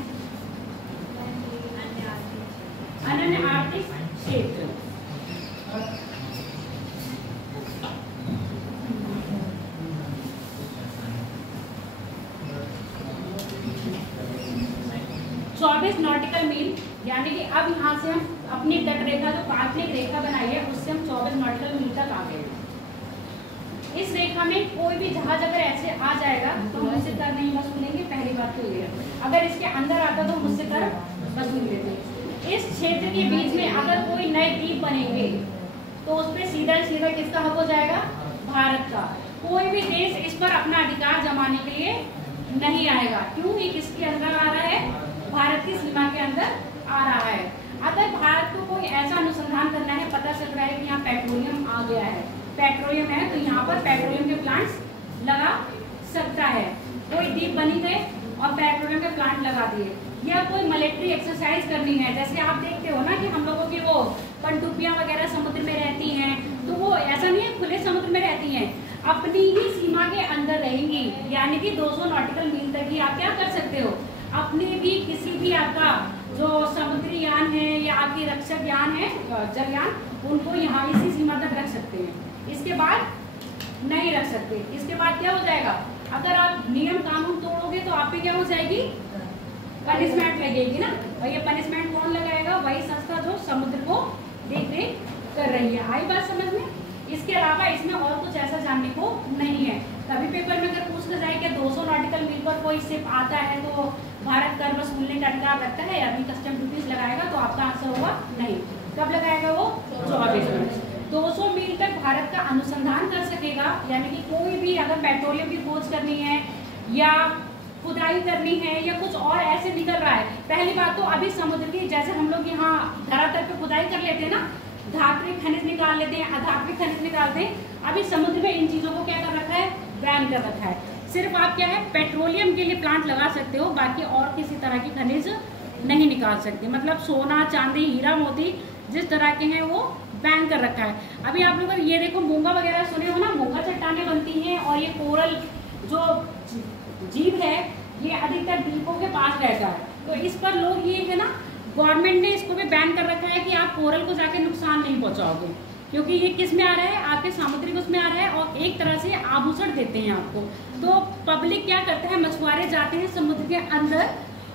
अनन्य आर्थिक क्षेत्र। चौबीस नॉटिकल मील, यानी कि अब यहाँ से हम अपनी तट रेखा जो काल्पनिक रेखा बनाई है उससे हम 24 नॉटिकल मील तक आ गए। इस रेखा में कोई भी जहाज अगर ऐसे आ जाएगा तो हम उससे कर नहीं वसूलेंगे, पहली बात तो ये है। अगर इसके अंदर आता तो हम उससे कर वसूल लेते। इस क्षेत्र के बीच में अगर कोई नए द्वीप बनेंगे तो उस पर सीधा सीधा किसका हक हो जाएगा, भारत का। कोई भी देश इस पर अपना अधिकार जमाने के लिए नहीं आएगा। क्यों? ये किसके अंदर आ रहा है? भारत की सीमा के अंदर आ रहा है। अगर भारत को कोई ऐसा अनुसंधान करना है, पता चल रहा है कि यहाँ पेट्रोलियम आ गया है, पेट्रोलियम है, तो यहाँ पर पेट्रोलियम के प्लांट्स लगा सकता है। कोई द्वीप बनी गए और पेट्रोलियम के प्लांट लगा दिए, या कोई मिलिट्री एक्सरसाइज करनी है, जैसे आप देखते हो ना कि हम लोगों की वो पनडुब्बियां वगैरह समुद्र में रहती हैं, तो वो ऐसा नहीं है खुले समुद्र में रहती हैं, अपनी ही सीमा के अंदर रहेंगी, यानी कि 200 नॉटिकल मील तक ही आप क्या कर सकते हो, अपने भी किसी भी आपका जो समुद्री यान है या आपकी रक्षक यान है, जलयान, उनको यहाँ इसी सीमा तक रख सकते हैं। इसके बाद नहीं रख सकते। इसके बाद क्या हो जाएगा? अगर आप नियम कानून तोड़ोगे तो आप पे क्या हो जाएगी? पनिशमेंट लगेगी ना। और ये पनिशमेंट कौन लगाएगा? वही संस्था जो समुद्र को देख रेख कर रही है। आई बात समझ में? इसके अलावा इसमें और कुछ ऐसा जानने को नहीं है। कभी पेपर में अगर पूछा जाए कि 200 नॉटिकल मील पर कोई शिप आता है तो भारत कर वसूलने का अधिकार रखता है, अभी कस्टम ड्यूटीज लगाएगा, तो आपका आंसर होगा नहीं। कब लगाएगा वो? 24 में। 200 मील तक भारत का अनुसंधान कर सकेगा, यानी कि कोई भी अगर पेट्रोलियम की खोज करनी है या खुदाई करनी है या कुछ और ऐसे निकल रहा है। पहली बात तो अभी समुद्र की, जैसे हम लोग यहाँ धरातल पे खुदाई कर लेते हैं ना, धात्विक खनिज निकाल लेते हैं, अधात्विक खनिज निकालते हैं, अभी समुद्र में इन चीजों को क्या कर रखा है? बैन कर रखा है। सिर्फ आप क्या है, पेट्रोलियम के लिए प्लांट लगा सकते हो, बाकी और किसी तरह की खनिज नहीं निकाल सकते। मतलब सोना, चांदी, हीरा मोती जिस तरह के हैं वो बैन कर रखा है। अभी आप लोग ये देखो, मूंगा वगैरह सुने हो ना, मूंगा चट्टानें बनती हैं, और ये कोरल जो जीव है ये अधिकतर द्वीपों के पास रहता है, तो इस पर लोग ये है ना, गवर्नमेंट ने इसको भी बैन कर रखा है कि आप कोरल को जाके नुकसान नहीं पहुंचाओगे, क्योंकि ये किस में आ रहा है? आपके सामुद्रिक उसमें आ रहा है, और एक तरह से आभूषण देते हैं आपको। तो पब्लिक क्या करते हैं, मछुआरे जाते हैं समुद्र के अंदर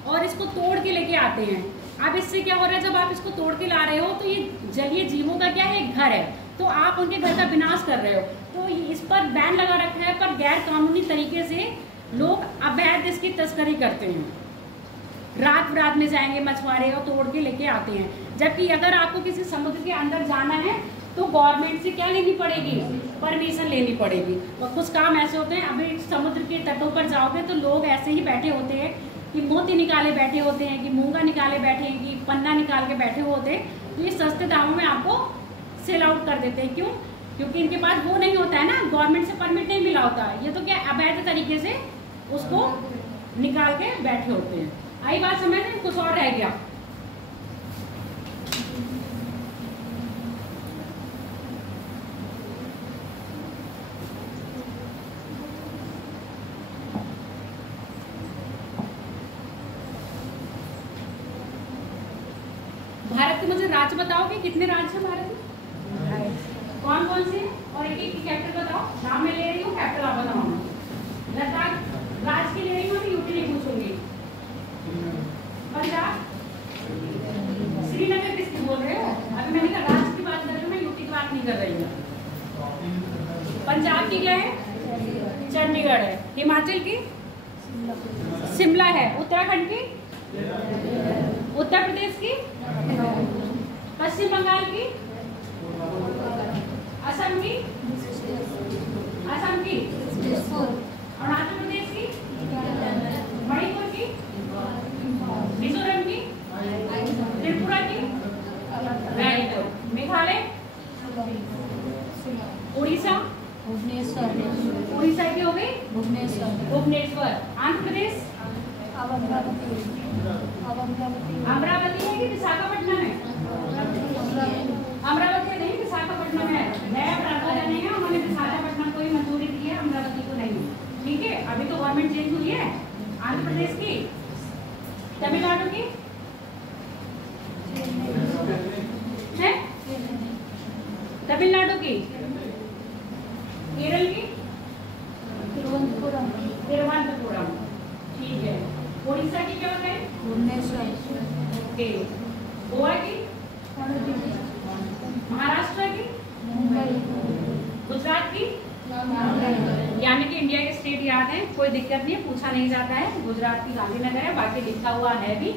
और इसको तोड़ के लेके आते हैं। अब इससे क्या हो रहा है, जब आप इसको तोड़ के ला रहे हो तो ये जलीय जीवों का क्या है? एक घर है, तो आप उनके घर का विनाश कर रहे हो। तो इस पर बैन लगा रखा है, पर गैर कानूनी तरीके से लोग अवैध इसकी तस्करी करते हैं। रात में जाएंगे मछुआरे और तोड़ के लेके आते हैं। जबकि अगर आपको किसी समुद्र के अंदर जाना है तो गवर्नमेंट से क्या लेनी पड़ेगी? परमिशन लेनी पड़ेगी। और कुछ काम ऐसे होते हैं, अभी समुद्र के तटों पर जाओगे तो लोग ऐसे ही बैठे होते हैं कि मोती निकाले बैठे होते हैं, कि मूंगा निकाले बैठे हैं, कि पन्ना निकाल के बैठे होते हैं। तो ये सस्ते दामों में आपको सेल आउट कर देते हैं। क्यों? क्योंकि इनके पास वो नहीं होता है ना, गवर्नमेंट से परमिट नहीं मिला होता। ये तो क्या अवैध तरीके से उसको निकाल के बैठे होते हैं। आई बात समझ में? कुछ और रह गया? भारत के मुझे राज्य बताओगे, कितने राज्य हैं भारत में? कौन कौन से? और एक एक कैपिटल बताओ। नाम मैं ले रही हूँ, कैपिटल आप बताओ। लद्दाख राज्य की ले रही हूँ, यूटी नहीं पूछूंगी। पंजाब, श्रीनगर किसकी बोल रहे हो? अभी मैंने कहा राज्य की बात कर रही हूँ, मैं यूटी की बात नहीं कर रही हूँ। पंजाब की क्या है? चंडीगढ़ है। हिमाचल की शिमला है। उत्तराखंड की? उत्तर प्रदेश की? पश्चिम बंगाल की? असम की? असम की? अरुणाचल प्रदेश की? मणिपुर की? मिजोरम की? त्रिपुरा की? Very good. मेघालय? उड़ीसा? उड़ीसा की हो गई? भुवनेश्वर। आंध्र प्रदेश? अमरावती है कि विशाखापट्टनम है? अमरावती नहीं, विशाखापट्टनम है। नया प्रावधान है, उन्होंने विशाखापट्टनम को ही मंजूरी दी है, अमरावती को नहीं। ठीक है, अभी तो गवर्नमेंट चेंज हुई है। आंध्र प्रदेश की? तमिलनाडु की? है? तमिलनाडु की? केरल की? तिरुवनंतपुरम। ठीक है। उड़ीसा की क्या है? भुवनेश्वर। ओके। गोवा की? महाराष्ट्र की? मुंबई। गुजरात की? यानी कि इंडिया के स्टेट याद है, कोई दिक्कत नहीं है, पूछा नहीं जाता है। गुजरात की गांधीनगर है, बाकी लिखा हुआ है भी।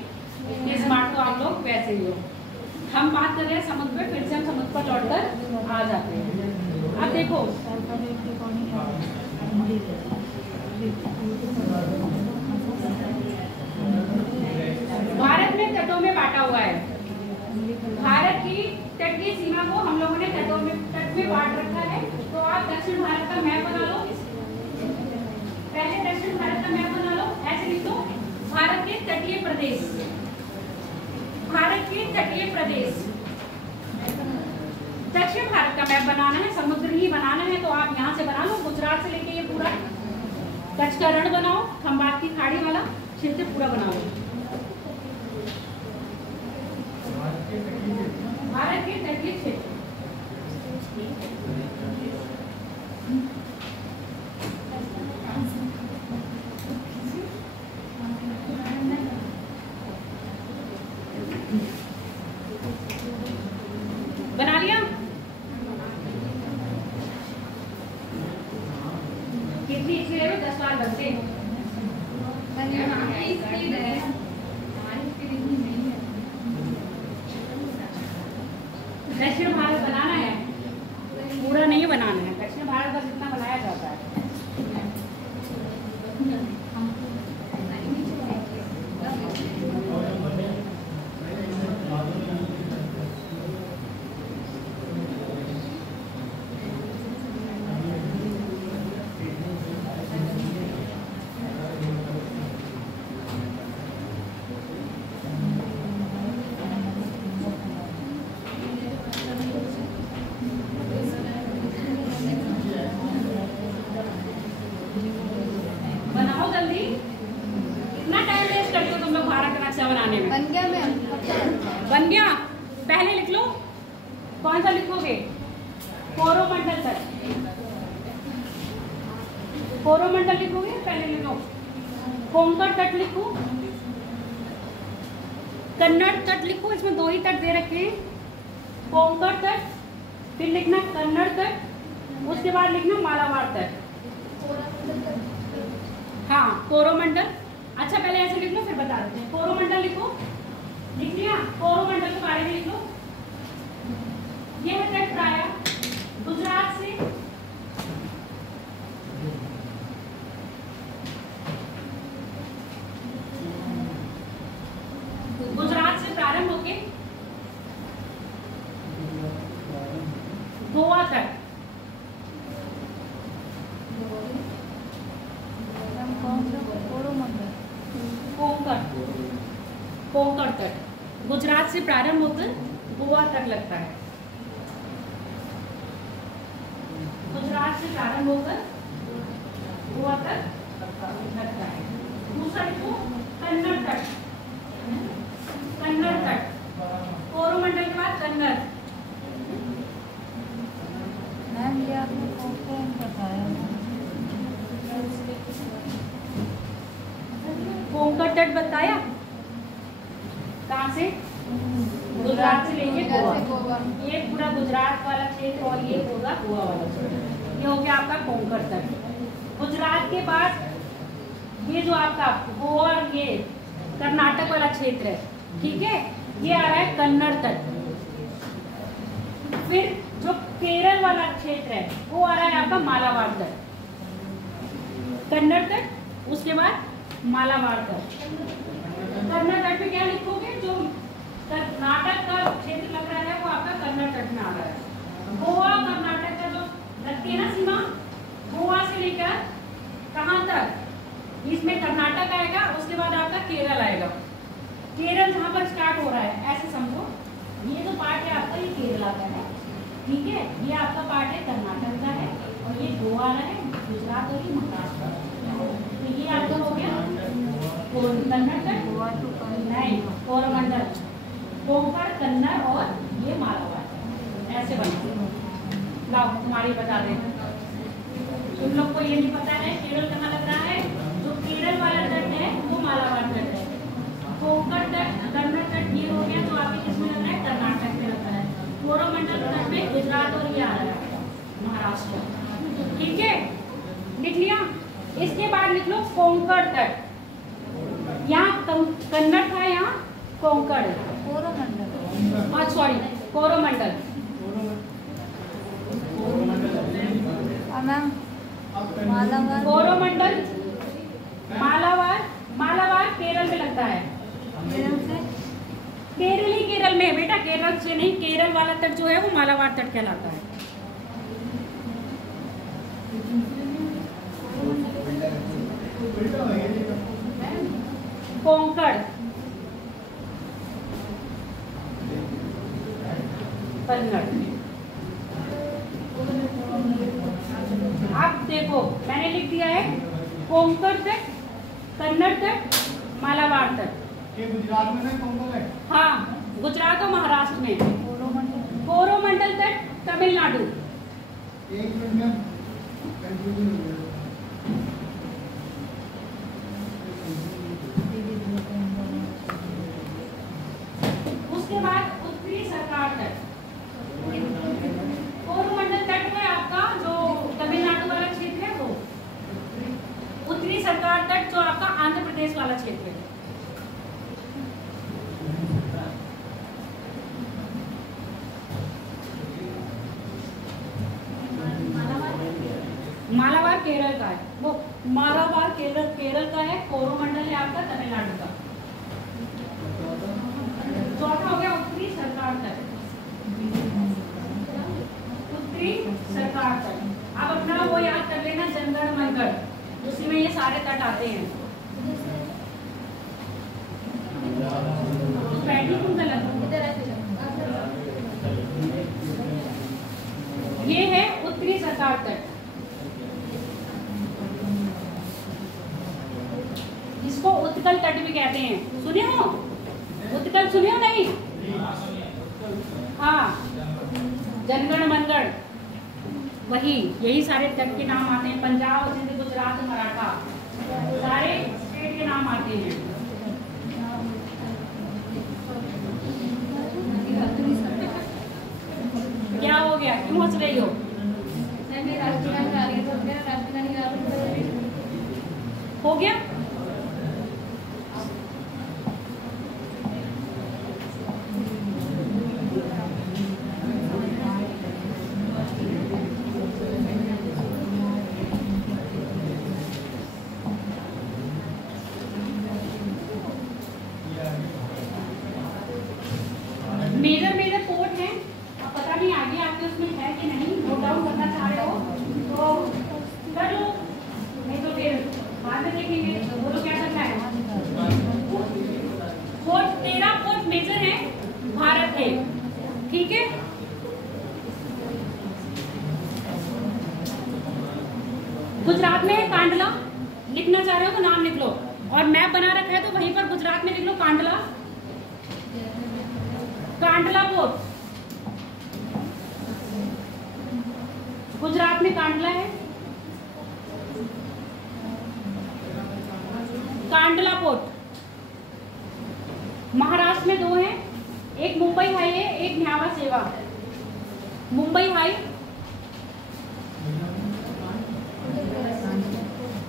स्मार्ट तो आप लोग वैसे ही हो। हम बात कर रहे हैं समुद्र पे, फिर से हम समुद्र पर लौटकर आ जाते हैं। अब देखो भारत में तटों में बांटा हुआ है। भारत की तटीय सीमा को हम लोगों ने तट में बांट रखा है। तो आप दक्षिण भारत का मैप बना लो। पहले दक्षिण भारत का मैप बना लो, ऐसे लिख दो, भारत के तटीय प्रदेश, भारत के तटीय प्रदेश। दक्षिण भारत का मैप बनाना है, समुद्र ही बनाना है, तो आप यहाँ से बना लो, गुजरात से लेके ये पूरा कच्छ का रण बनाओ, खंबात की खाड़ी वाला क्षेत्र पूरा बनाओ। भारत के तटीय क्षेत्र बना लिया? कितनी स्पीड है? 10 बार बनते हैं। दक्षिण भारत बनाना है, पूरा नहीं बनाना है। दक्षिण भारत का जितना बनाया जाता है। बनाने में बन गया। पहले लिख लो, कौन सा लिखोगे? कोरोमंडल तट, कोरोमंडल लिखोगे। पहले लिखो कोंकण तट, लिखो कन्नड़ तट, लिखो। इसमें 2 ही तट दे रखे हैं, कोंकण तट, फिर लिखना कन्नड़ तट, उसके बाद लिखना मालाबार तट। हाँ, कोरोमंडल। अच्छा, पहले ऐसे लिख लो, फिर बता देते हैं। कोरोमंडल लिखो, लिख लिया? कोरोमंडल के बारे में लिख लो। यह तट प्राय गुजरात से प्रारंभ होके गोवा तक, कोंकण तट गुजरात से प्रारंभ होकर गोवा तक लगता है। गुजरात से प्रारंभ होकर गोवा तक लगता है। दूसरा लिखो कन्नड़ तट, कन्नड़ तट, कोरोमंडल के बाद कन्नड़। मैम ये आपने कौन बताया? कोंकण तट बताया। कहाँ से? गुजरात से लेके गोवा। ये पूरा गुजरात वाला क्षेत्र और ये होगा गोवा वाला क्षेत्र। ये हो गया आपका कोंकण तट। गुजरात के बाद ये जो आपका गोवा और ये कर्नाटक वाला क्षेत्र है, ठीक है, ये आ रहा है कन्नड़ तट। फिर जो केरल वाला क्षेत्र है वो आ रहा है आपका मालाबार तट। कन्नड़ तट, उसके बाद मालाबार तट। कन्नड़ तट में क्या लिखोगे? जो कर्नाटक का क्षेत्र लग रहा है वो आपका कन्नड़ तट में आ रहा है। गोवा कर्नाटक का जो लगती है ना सीमा, गोवा से लेकर कहाँ तक? इसमें कर्नाटक आएगा, उसके बाद आपका केरल आएगा। केरल जहाँ पर स्टार्ट हो रहा है, ऐसे समझो ये जो पार्ट है आपका, ये केरला का है, ठीक है। ये आपका पार्ट है कर्नाटक का है, और ये गोवा है, गुजरात और ये महाराष्ट्र। तो ये आपका हो गया कन्नड़ तट, नहीं कोरोमंडल, कोंकण, कन्नड़ और ये मालाबार। ऐसे बनते हैं। लाओ तुम्हारी बता दें। तुम लोग को ये नहीं पता है केरल कहाँ लग रहा है? जो केरल वाला तट है वो मालाबार तट है। कोंकण तट, कन्नड़ तट ये हो गया, जो आपके किसमें लग रहा है? कर्नाटक में लग रहा है। कोरोमंडल तट में गुजरात और ये आ रहा है महाराष्ट्र, ठीक है, लिख लिया। इसके बाद लिख लो कोंकण तट। यहाँ कन्नड़ था, यहाँ कोंकण, कोरोमंडल, सॉरी कोरोमंडल। मैम कोरोमंडल, मालाबार। मालाबार केरल में लगता है। केरल ही केरल में है बेटा, केरल से नहीं। केरल वाला तट जो है वो मालाबार तट कहलाता है। कोंकण, कन्नड़। आप देखो मैंने लिख दिया है कोंकण तट, कन्नड़ तट, मालाबार तट। ये गुजरात में है कोंकण है? हाँ, गुजरात और महाराष्ट्र में। कोरोमंडल तट तमिलनाडु। एक मिनट में कंफ्यूजन हो गया। उसके बाद उत्तरी सरकार तट। कोरोमंडल तट है आपका जो तमिलनाडु वाला क्षेत्र है वो। उत्तरी सरकार तट जो आपका आंध्र प्रदेश वाला क्षेत्र है। मालाबार केरल का है, वो मालाबार केरल का है। कोरोमंडल है आपका तमिलनाडु का। चौथा हो गया उत्तरी सरकार तट। उत्तरी सरकार तट, आप अपना वो याद कर लेना, जनगण मनगढ़, उसी में ये सारे तट आते हैं। ये है उत्तरी सरकार तट, इसको उत्कल तट भी कहते हैं। सुने हो उत्कल? सुने हो नहीं? हाँ, जनगण मनगढ़ वही, यही सारे तट के नाम आते हैं। पंजाब, सिंध, गुजरात, मराठा, सारे स्टेट के नाम आते हैं। क्या हो गया, क्यों हंस रही हो? हो गया? मेजर मेजर पोर्ट है, अब पता नहीं आगे आपके उसमें है कि नहीं, नोट डाउन करना चाह रहे हो तो कर लो, नहीं तो फिर बाद में देखेंगे। बोलो क्या करना है? पोर्ट 13 पोर्ट मेजर है भारत के, ठीक है। गुजरात में है कांडला, लिखना चाह रहे हो तो नाम लिख लो, और मैप बना रखा है तो वहीं पर गुजरात में लिख लो कांडला। कांडला पोर्ट गुजरात में कांडला है। कांडला पोर्ट। महाराष्ट्र में दो हैं, एक मुंबई हाई है, एक न्यावा सेवा। मुंबई हाई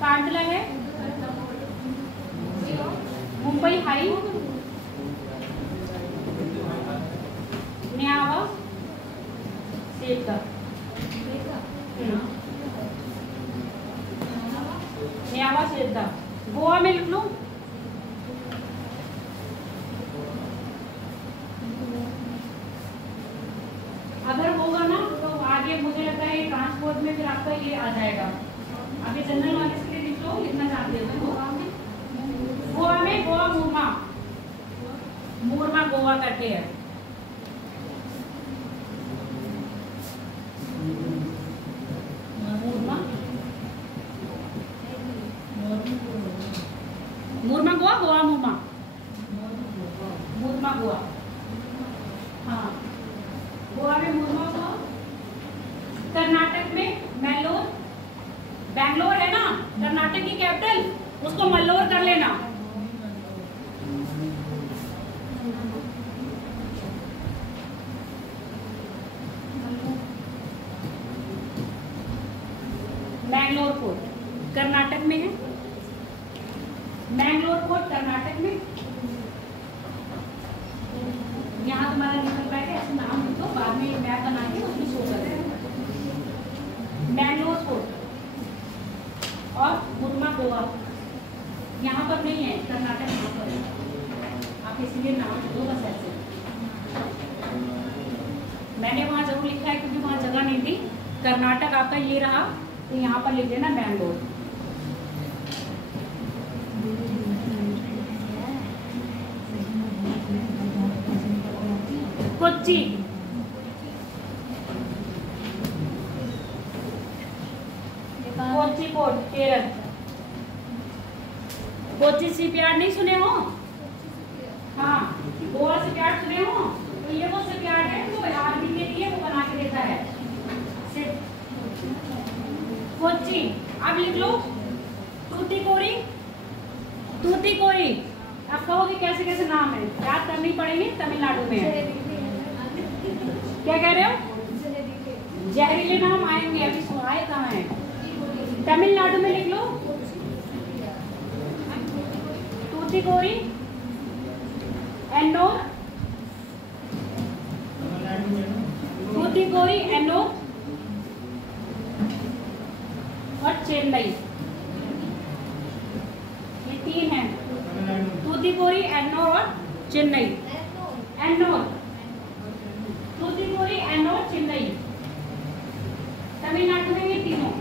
कांडला है, मुंबई हाई न्यावा सेवा। न्यावा सेवा गोवा में लिख लो। अगर होगा ना तो आगे मुझे लगता है ट्रांसपोर्ट में फिर आपका ये आ जाएगा। आगे जनरल नॉलेज के लिए लिख लो, लिखना चाहते हो गोवा में गोवा मुरमा, मुरमा गोवा करके है। मुरमा गोवा, गोवा मुरमा, मुरमा गोवा। हाँ, गोवा में मुरमा गोवा। कर्नाटक में मैलोर, बैंगलोर है ना कर्नाटक की कैपिटल, उसको मल्लोर कर लेना। मैंगलोर पोर्ट कर्नाटक में है, मैंगलोर पोर्ट कर्नाटक में। यहाँ तुम्हारा निकल पाएगा, ऐसे नाम लिखो, बाद में मैप बना के उसमें शो कर देना। मैंगलोर पोर्ट गोवा, यहाँ पर नहीं है, कर्नाटक यहाँ पर है। आप इसलिए नाम दो बस ऐसे। मैंने वहाँ जरूर लिखा है क्योंकि वहाँ जगह नहीं थी। कर्नाटक आपका ये रहा, तो यहाँ पर लिख देना बैंगलोर। कोच्चि, कोच्चि पोर्ट केरल। कोच्चि शिपयार्ड नहीं सुने हो? हाँ, गोवा शिपयार्ड सुने हो? तो ये वो शिपयार्ड है जो आर्मी के लिए वो बना के देता है। कोच्चि। अब लिख लो तूतीकोरी। तूतीकोरी आप कहोगे कैसे कैसे नाम है, याद करनी पड़ेगी, तमिलनाडु में है। क्या कह रहे हो? जहरीले नाम आएंगे, अभी सुनाए कहाँ है? तमिलनाडु में लिख लो तूतीकोरी, एन्नोर, तूतीकोरी, एन्नोर और चेन्नई। ये तीन हैं, तूतीकोरी, एन्नोर और चेन्नई। एन्नोर, तूतीकोरी, एन्नोर, चेन्नई। तमिलनाडु में ये तीनों,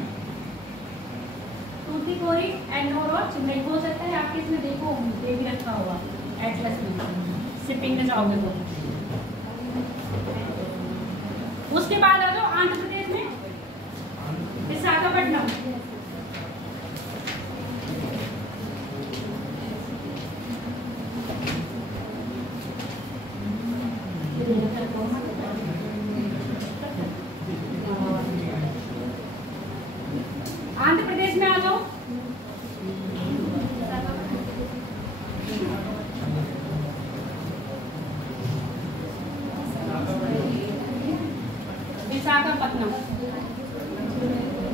तूतीकोरी, एन्नोर और चेन्नई। हो सकता है आपके इसमें देखो ये भी रखा होगा एटलस में, शिपिंग में जाओगे तो। उसके बाद आ जाओ आंध्र प्रदेश में विशाखापट्टनम। आंध्र प्रदेश में आ जाओ विशाखापट्टनम।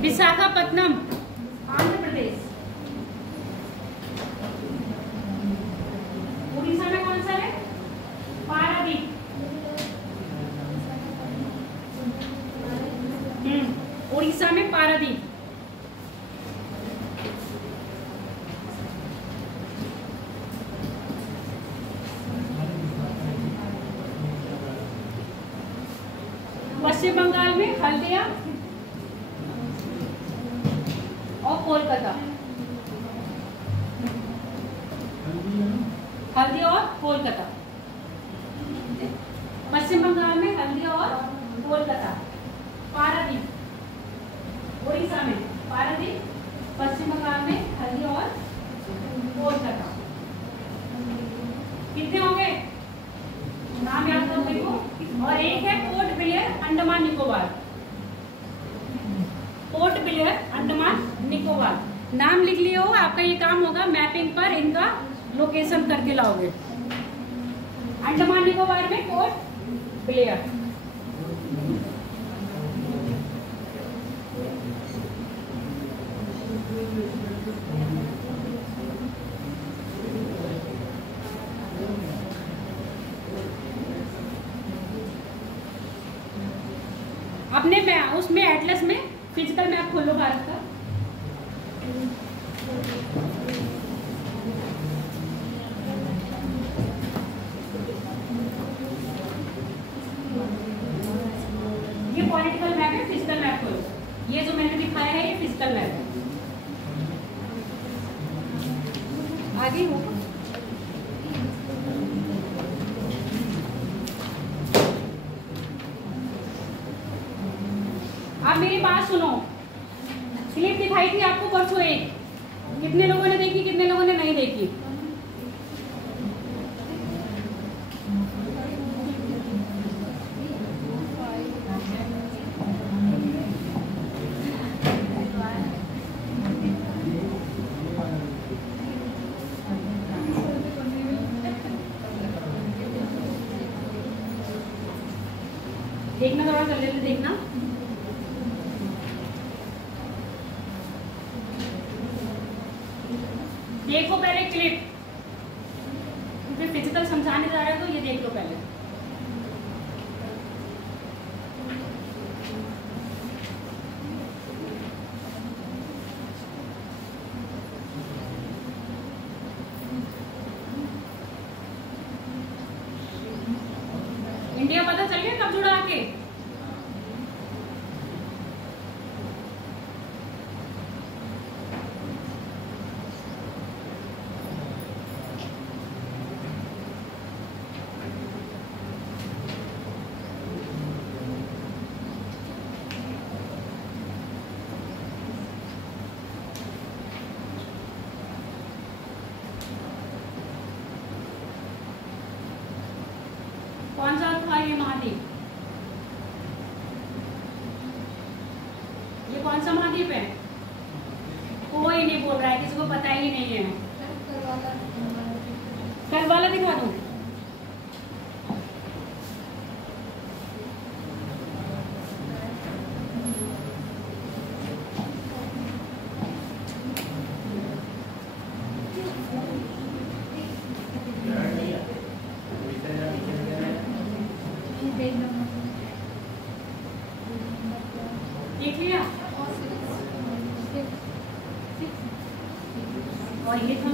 विशाखापट्टनम आंध्र प्रदेश। उड़ीसा में कौन सा है? पारादीप। उड़ीसा में पारादीप। पश्चिम बंगाल में हल्दिया और कोलकाता। हल्दिया और कोलकाता। पश्चिम बंगाल में हल्दिया और कोलकाता। पारादीप उड़ीसा में, पारादीप पश्चिम बंगाल में, हल्दिया और कोलकाता। कितने हो गए? नाम याद करो मेरे को। और एक है port Blair, Andaman Nicobar. Port Blair, Andaman Nicobar. नाम लिख लिए हो, आपका ये काम होगा मैपिंग पर इनका लोकेशन करके लाओगे। अंडमान निकोबार में पोर्ट ब्लेयर। अपने उसमें एटलस में फिजिकल मैप खोलो भारत का। ये पॉलिटिकल मैप है, फिजिकल मैप खोलो। ये जो मैंने दिखाया है ये फिजिकल मैप है। आगे हो आप मेरी बात सुनो। स्लिप दिखाई थी आपको परसों एक, कितने लोगों ने देखी, कितने लोगों ने नहीं देखी? देखना, थोड़ा कर लेते देखना। देखो पहले क्लिप, क्योंकि फिजिकल समझाने जा रहे हो तो ये देख लो पहले। महाद्वीप? ये कौन सा महाद्वीप है? कोई नहीं बोल रहा है, किसी को पता ही नहीं है। कल वाला दिखा दूं? देख लिया? और ये था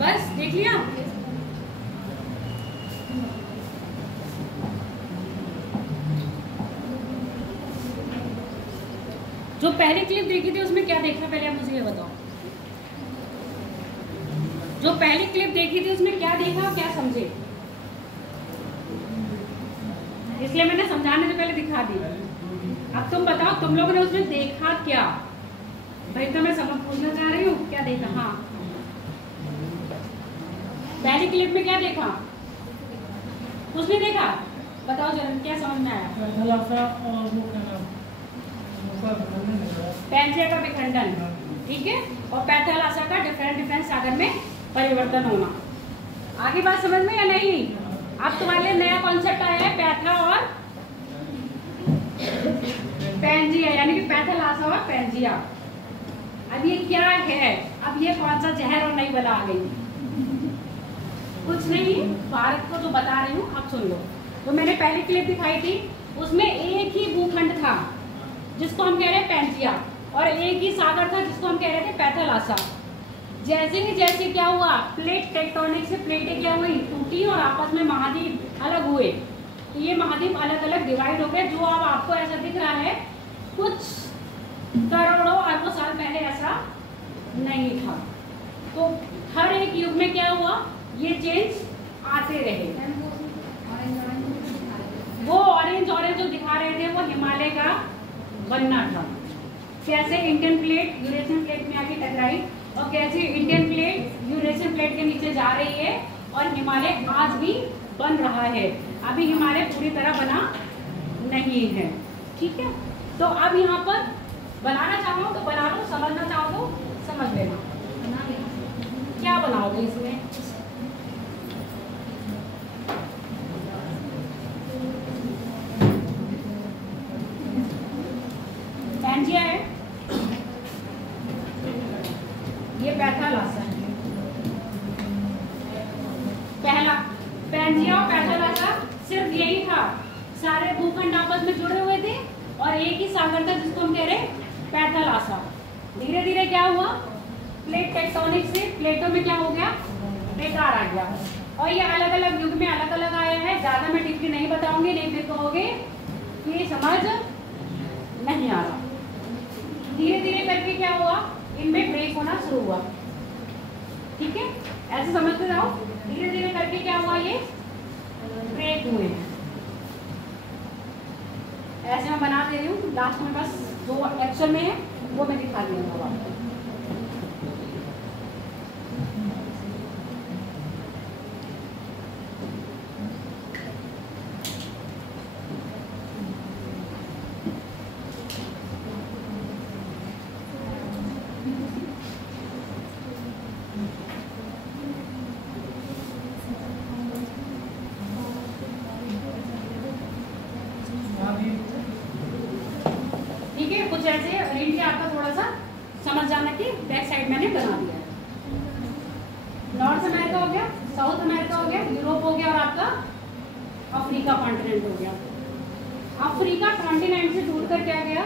बस देख लिया? जो पहली क्लिप देखी थी उसमें क्या देखा, पहले आप मुझे ये बताओ। जो पहली क्लिप देखी थी उसमें क्या देखा, क्या समझे? इसलिए मैंने समझाने से पहले दिखा दी। अब तुम बताओ, तुम लोगों ने उसमें देखा क्या? भाई तो मैं समझ पूछना चाह रही हूँ, क्या देखा? हाँ, पहली क्लिप में क्या देखा? कुछ नहीं देखा? बताओ जरा, क्या समझ में आया? पैंजिया का विखंडन, ठीक है, और पैथालासा का डिफरेंट सागर में परिवर्तन होना। आगे बात समझ में या नहीं? अब तुम्हारे लिए नया कॉन्सेप्ट आया है, पैथा और पैंजिया, यानी कि पैथालासा और पैंजिया। अब ये क्या है? अब ये कौन सा जहर और नई बला आ गई? कुछ नहीं, भारत को जो बता रही हूँ आप सुन लो। तो मैंने पहली क्लिप दिखाई थी, उसमें एक ही भूखंड था जिसको हम कह रहे हैं पैंजिया, और एक ही सागर था जिसको हम कह रहे थे पैथालासा। जैसे क्या हुआ, प्लेट टेक्टोनिक से प्लेटें क्या हुई, टूटी और आपस में महाद्वीप अलग हुए। तो ये महाद्वीप अलग अलग डिवाइड हो गए। जो अब आपको ऐसा दिख रहा है, कुछ करोड़ों अरबों साल पहले ऐसा नहीं था। तो हर एक युग में क्या हुआ, ये चेंज आते रहे। वो ऑरेंज जो दिखा रहे थे वो हिमालय का बनना था। कैसे इंडियन प्लेट यूरेशियन प्लेट में आके टकराई, और कैसे इंडियन प्लेट यूरेशियन प्लेट के नीचे जा रही है, और हिमालय आज भी बन रहा है। अभी हिमालय पूरी तरह बना नहीं है, ठीक है। तो अब यहाँ पर बनाना चाहो तो बना लो, समझना चाहो तो समझ लेना। क्या बनाओगे इसमें? पैंजिया है, ये पैथालासा है। पहला पैंजिया और पैथालासा सिर्फ यही था, सारे भूखंड आपस में जुड़े हुए थे और एक ही सागर था जिसको हम कह रहे पैथालासा। धीरे धीरे क्या हुआ, प्लेट टेक्टोनिक से प्लेटों में क्या हो गया, बेकार आ गया। और ये अलग अलग युग में अलग अलग आया है। ज्यादा मैं टिप्पणी नहीं बताऊंगी, नहीं फिर कहोगे कि समझ नहीं आ रहा। धीरे धीरे करके क्या हुआ, इनमें ब्रेक होना शुरू हुआ, ठीक है, ऐसे समझते जाओ। धीरे धीरे करके क्या हुआ, ये ब्रेक हुए। ऐसे मैं बना दे रही हूँ, लास्ट में बस जो एक्शन में है वो मैं दिखा रही हूँ आपको। ठीक है, कुछ ऐसे रेंज आपका थोड़ा सा समझ जाना कि बैक साइड मैंने बना दिया है। नॉर्थ अमेरिका हो गया, साउथ अमेरिका हो गया, यूरोप हो गया, और आपका अफ्रीका कॉन्टिनेंट हो गया। अफ्रीका कॉन्टिनेंट से टूट कर क्या गया,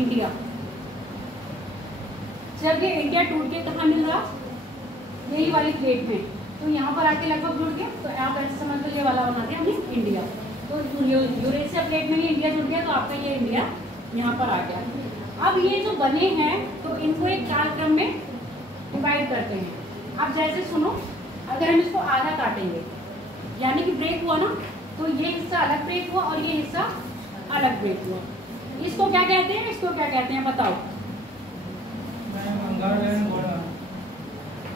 इंडिया। जब ये इंडिया टूट के कहाँ मिल रहा, यही वाली प्लेट में, तो यहाँ पर आके लगभग जुड़ गया। तो आप ऐसे समझ लो ये वाला बना दिया हमने इंडिया। तो यूरेशिया प्लेट में ये इंडिया जुड़ गया, तो आपका ये इंडिया यहाँ पर आ गया। अब ये जो बने हैं तो इनको एक कालक्रम में डिवाइड करते हैं। अब जैसे सुनो, अगर हम इसको आधा काटेंगे यानी कि ब्रेक हुआ ना, तो ये हिस्सा अलग ब्रेक हुआ और ये हिस्सा अलग ब्रेक हुआ। इसको क्या कहते हैं, इसको क्या कहते हैं बताओ?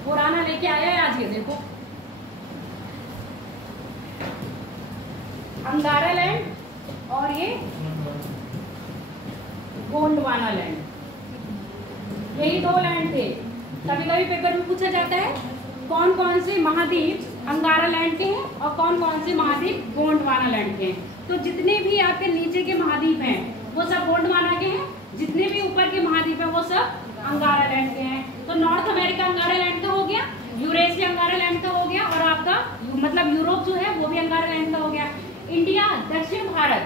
पुराना लेके आया है आज, ये देखो अंगारा लैंड और ये गोंडवाना लैंड, यही दो लैंड थे। कभी कभी पेपर में पूछा जाता है कौन कौन से महाद्वीप अंगारा लैंड के हैं और कौन कौन से महाद्वीप गोंडवाना लैंड के हैं। तो जितने भी आपके नीचे के महाद्वीप हैं वो सब गोंडवाना के हैं, जितने भी ऊपर के महाद्वीप हैं वो सब अंगारा लैंड के हैं। तो नॉर्थ अमेरिका अंगारा लैंड का हो गया, यूरेशिया अंगारा लैंड का हो गया, और आपका मतलब यूरोप जो है वो भी अंगारा लैंड का हो गया। इंडिया दक्षिण भारत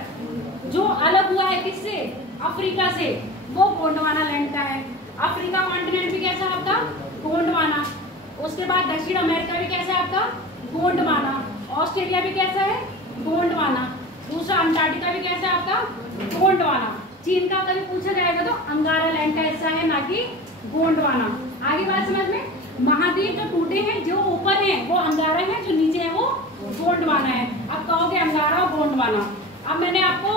जो अलग हुआ है किससे, अफ्रीका से, वो गोंडवाना लैंड का है। अफ्रीका कॉन्टिनेंट भी कैसा आपका, गोंडवाना। उसके बाद दक्षिण अमेरिका भी कैसा है आपका, गोंडवाना। ऑस्ट्रेलिया भी कैसा है, गोंडवाना। दूसरा अंटार्कटिका भी कैसा है आपका, गोंडवाना। चीन का कभी पूछा जाएगा तो अंगारा लैंड का हिस्सा है, ना कि गोंडवाना। आगे बात समझ में, महाद्वीप जो टूटे हैं जो ऊपर हैं वो अंगारा है, जो नीचे है वो गोंडवाना है। अब कहोगे अंगारा और गोंडवाना। अब मैंने आपको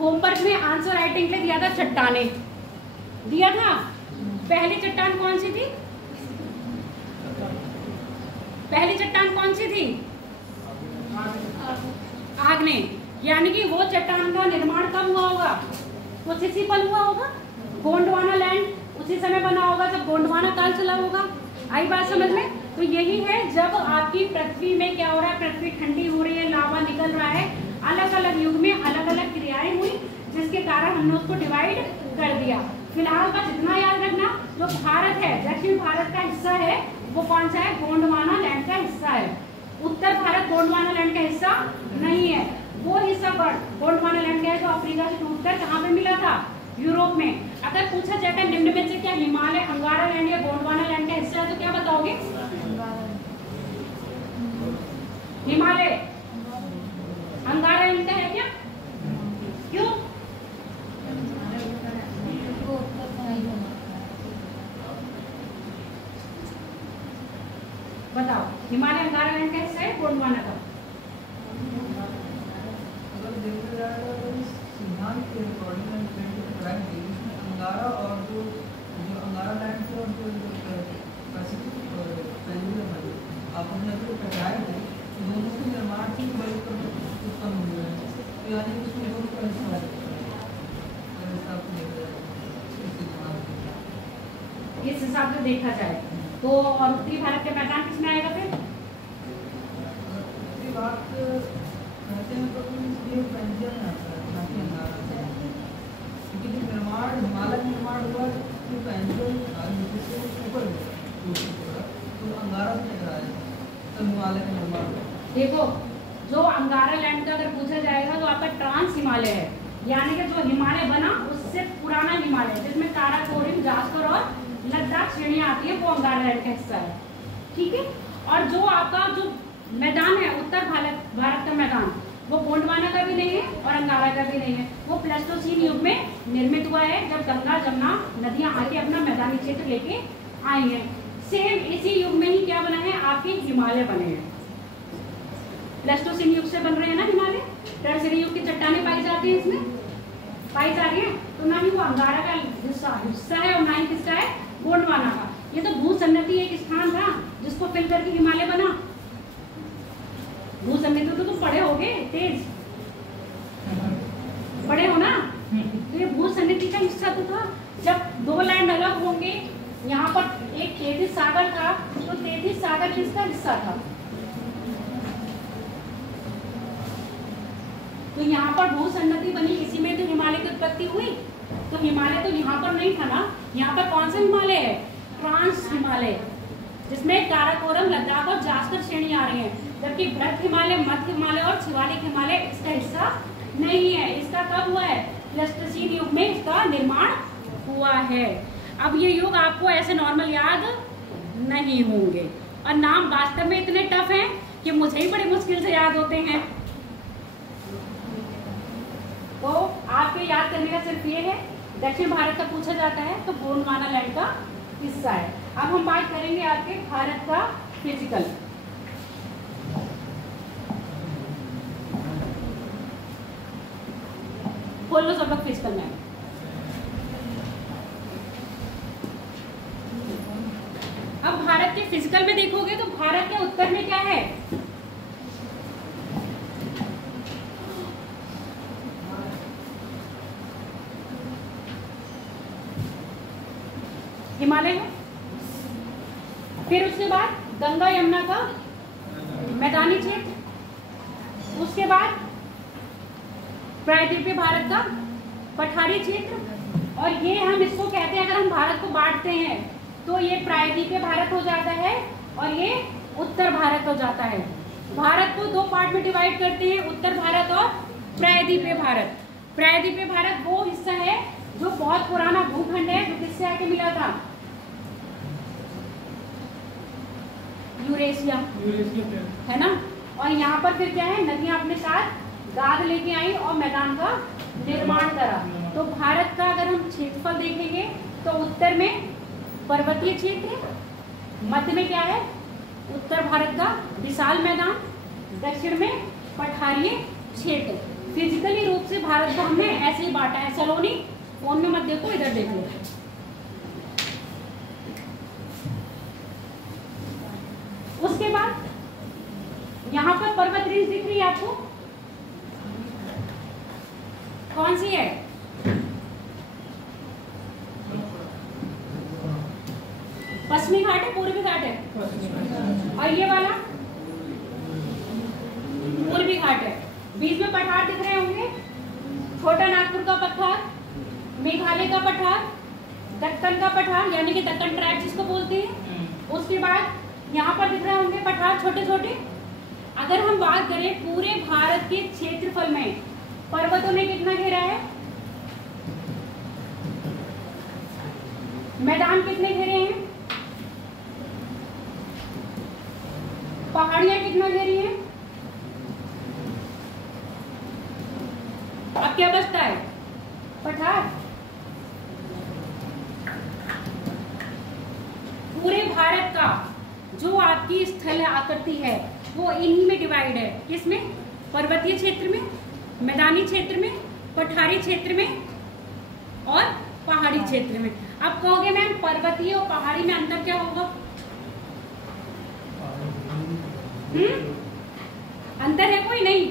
होमवर्क में आंसर राइटिंग पे दिया था, चट्टाने दिया था। पहली चट्टान कौन सी थी, पहली चट्टान कौन सी थी, आग्नेय। यानी कि वो चट्टान का निर्माण कब हुआ होगा, कुछ इसी पल हुआ होगा। गोंडवाना लैंड उसी समय बना होगा जब गोंडवाना काल चला होगा। आई बात समझ में? तो यही है जब आपकी पृथ्वी में क्या हो रहा है, पृथ्वी ठंडी हो रही है, लावा निकल रहा है, अलग अलग युग में अलग अलग क्रियाएं हुई जिसके कारण हमने उसको डिवाइड कर दिया। फिलहाल बस इतना याद रखना, जो भारत है दक्षिण भारत का हिस्सा है वो कौन सा है, गोंडवाना लैंड का हिस्सा है। उत्तर भारत गोंडवाना लैंड का हिस्सा नहीं है। वो हिस्सा गोंडवाना लैंड का है जो अफ्रीका से टूटकर कहाँ पे मिला था, यूरोप में। अगर पूछा जाएगा निम्न में से क्या हिमालय अंगारा लैंड या गोंडवाना लैंड का हिस्सा है, तो क्या बताओगे, हिमालय अंगारा लैंड का है क्या, क्यों? बताओ, हिमालय अंगारा लैंड का हिस्सा है गोंडवाना का? अंगारा और जो अंगारा लैंड से और जो पैसिफिक पेनिनसुला है, आप अपने जो पढ़ाए थे दोनों के निर्माण से बड़े उत्पन्न हुए हैं, तो यानी कि उसमें दोनों का हिस्सा है इस हिसाब से देखा जाए तो। और उत्तरी भारत के मैदान किसमें आएगा फिर? उत्तरी भारत कहते हैं तो ये पंजाब में आता है, ना कि अंगारा से, क्योंकि जो निर्माण हिमालय निर्माण हुआ जो पंजाब से ऊपर तो अंगारा से टकरा है, तो हिमालय का निर्माण हुआ। देखो, जो अंगारा लैंड का अगर पूछा जाएगा तो आपका ट्रांस हिमालय है, यानी कि जो हिमालय बना उससे पुराना हिमालय जिसमें काराकोरम, जास्कर और लद्दाख श्रेणियां आती है, वो अंगारा लैंड का हिस्सा है। ठीक है। और जो आपका जो मैदान है उत्तर भारत का मैदान, वो गोंडवाना का भी नहीं है और अंगारा का भी नहीं है। वो प्लेस्टोसीन युग में निर्मित हुआ है, जब गंगा जमुना नदियां आके अपना मैदानी क्षेत्र लेके आई हैं। सेम इसी युग में ही क्या बना है, आपके हिमालय बने हैं। प्लेस्टोसीन युग से बन रहे हैं ना हिमालय। टर्शियरी युग की चट्टानें पाई जाती है, इसमें पाई जा रही है। तो ना ही वो अंगारा का हिस्सा है और ना ही किसका है, गोंडवाना का। ये तो भूसन्नति एक स्थान था जिसको फिल करके हिमालय बना। भूसन्नति तो तुम पढ़े होगे, तेज पढ़े हो ना। तो ये भूसन्नति का हिस्सा तो था। जब दो लैंड अलग होंगे, यहाँ पर एक तेथिस सागर था, तो तेथिस सागर किसका हिस्सा था? तो यहाँ पर भूसन्नति बनी, इसी में तो हिमालय की उत्पत्ति हुई। तो हिमालय तो यहाँ पर नहीं था ना। यहाँ पर कौन सा हिमालय है, ट्रांस हिमालय, जिसमें काराकोरम, लद्दाख और जास्कर श्रेणी आ रही है। जबकि बृहत हिमालय, मध्य हिमालय और शिवालिक हिमालय इसका हिस्सा नहीं है। इसका कब हुआ है, प्लेस्टोसीन युग में इसका निर्माण हुआ है। अब ये युग आपको ऐसे नॉर्मल याद नहीं होंगे और नाम वास्तव में इतने टफ हैं कि मुझे ही बड़ी मुश्किल से याद होते हैं। तो आपके याद करने का सिर्फ ये है, दक्षिण भारत का पूछा जाता है तो गोंडवाना लैंड का हिस्सा है। अब हम बात करेंगे आपके भारत का फिजिकल। खोल लो सब लोग फिजिकल में। अब भारत के फिजिकल में देखोगे तो भारत के उत्तर में क्या है? हिमालय है, फिर उसके बाद गंगा यमुना का मैदानी क्षेत्र, उसके बाद प्रायद्वीपीय भारत का पठारी क्षेत्र, और ये हम इसको कहते हैं, अगर हम भारत को बांटते हैं तो ये प्रायद्वीपीय भारत हो जाता है और ये उत्तर भारत हो जाता है। भारत को दो पार्ट में डिवाइड करते हैं, उत्तर भारत और प्रायद्वीपीय भारत। प्रायद्वीपीय भारत वो हिस्सा है जो बहुत पुराना भूखंड है, जो किससे आके मिला था? यूरेशिया है ना। और यहाँ पर फिर क्या है, नदियां अपने साथ गाद लेके आई और मैदान का निर्माण करा। तो भारत का अगर हम क्षेत्रफल देखेंगे तो उत्तर में पर्वतीय क्षेत्र, मध्य में क्या है, उत्तर भारत का विशाल मैदान, दक्षिण में पठारीय क्षेत्र। फिजिकली रूप से भारत को हमने ऐसे ही बांटा है। सलोनी फोन में मत देखो, इधर देख लो। उसके बाद यहाँ पर पर्वत रेंज दिख रही है आपको, कौन सी है? पश्चिमी घाट है, पूर्वी घाट है? और ये वाला पूर्वी घाट है। बीच में पठार दिख रहे होंगे, छोटा नागपुर का पठार, मेघालय का पठार, दक्कन का पठार यानी कि दक्कन ट्रैप जिसको बोलते हैं। उसके बाद यहाँ पर दिख रहे होंगे पठार छोटे छोटे। अगर हम बात करें पूरे भारत के क्षेत्रफल में पर्वतों ने कितना घेरा है, मैदान कितने घेरे हैं, पहाड़ियां कितना घेरी हैं, अब क्या बचता है? पठार। पूरे भारत का जो आपकी स्थल आकृति है वो इन्हीं में डिवाइड है। किसमें? पर्वतीय क्षेत्र में, मैदानी क्षेत्र में, पठारी क्षेत्र में और पहाड़ी क्षेत्र में। अब कहोगे मैम पर्वतीय और पहाड़ी में अंतर क्या होगा? अंतर है कोई? नहीं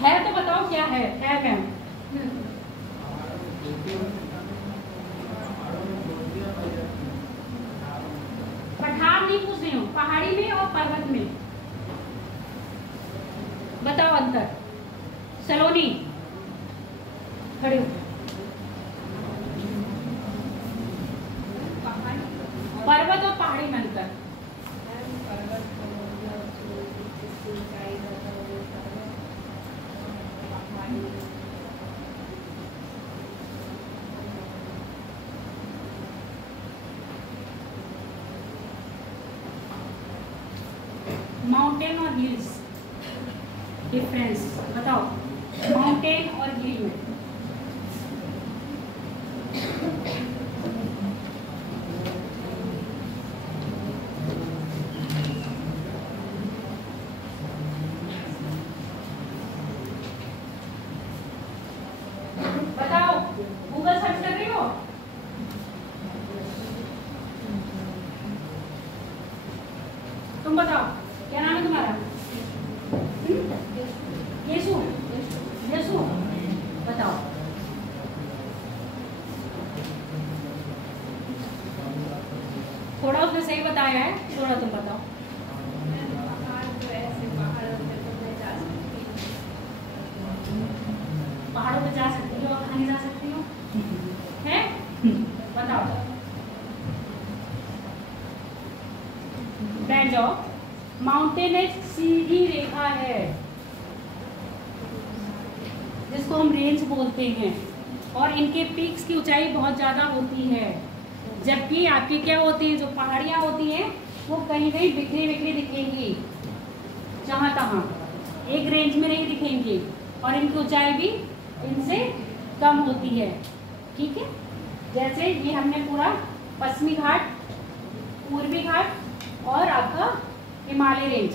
है तो बताओ क्या है मैम? पठार नहीं पूछ रही हूँ, पहाड़ी में और पर्वत में बताओ अंतर। सलोनी खड़े हो। पर्वत और पहाड़ी में अंतर? माउंटेन और हिल्स डिफरेंस बताओ, माउंटेन और हिल में। बताओ, गूगल सर्च कर रही हो? तुम बताओ क्या नाम है तुम्हारा? यीशु। यीशु बताओ। थोड़ा उसने सही बताया है, थोड़ा तुम बताओ। पहाड़ों पे जा सकती हो और कहाँ जा सकती हो? है? बताओ। बैठ जाओ। माउंटेन एक सीधी रेखा है, जिसको हम रेंज बोलते हैं, और इनके पीक्स की ऊंचाई बहुत ज़्यादा होती है। जबकि आपकी क्या होती है, जो पहाड़ियाँ होती हैं वो कहीं कहीं बिखरी बिखरी दिखेंगी, जहाँ तहाँ एक रेंज में नहीं दिखेंगी, और इनकी ऊंचाई भी इनसे कम होती है। ठीक है, जैसे ये हमने पूरा पश्चिमी घाट, पूर्वी घाट और आपका हिमालय रेंज,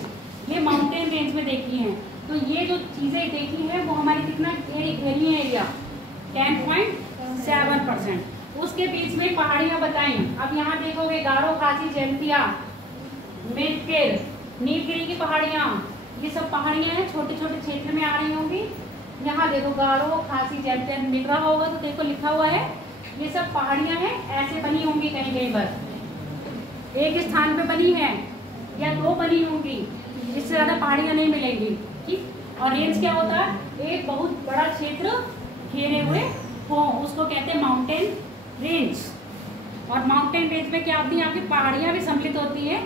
ये माउंटेन रेंज में देखी हैं। तो ये जो चीज़ें देखी हैं वो हमारी कितना घेरी एरिया 10.7%। उसके बीच में पहाड़ियाँ बताई। अब यहाँ देखोगे गारो, खासी, जयंतिया, मिरकेर, नीलगिरी की पहाड़ियाँ, ये सब पहाड़ियाँ हैं, छोटे छोटे क्षेत्र में आ रही होंगी। यहाँ देखो गारो, खासी, जयंतिया मिल रहा होगा तो देखो लिखा हुआ है, ये सब पहाड़ियाँ हैं, ऐसे बनी होंगी कहीं कहीं बस एक स्थान पे बनी है या दो बनी होंगी, इससे ज़्यादा पहाड़ियाँ नहीं मिलेंगी। ठीक, और रेंज क्या होता है, एक बहुत बड़ा क्षेत्र घेरे हुए हो, उसको कहते हैं माउंटेन रेंज। और माउंटेन रेंज में क्या होती है, आपकी पहाड़ियाँ भी सम्मिलित होती हैं,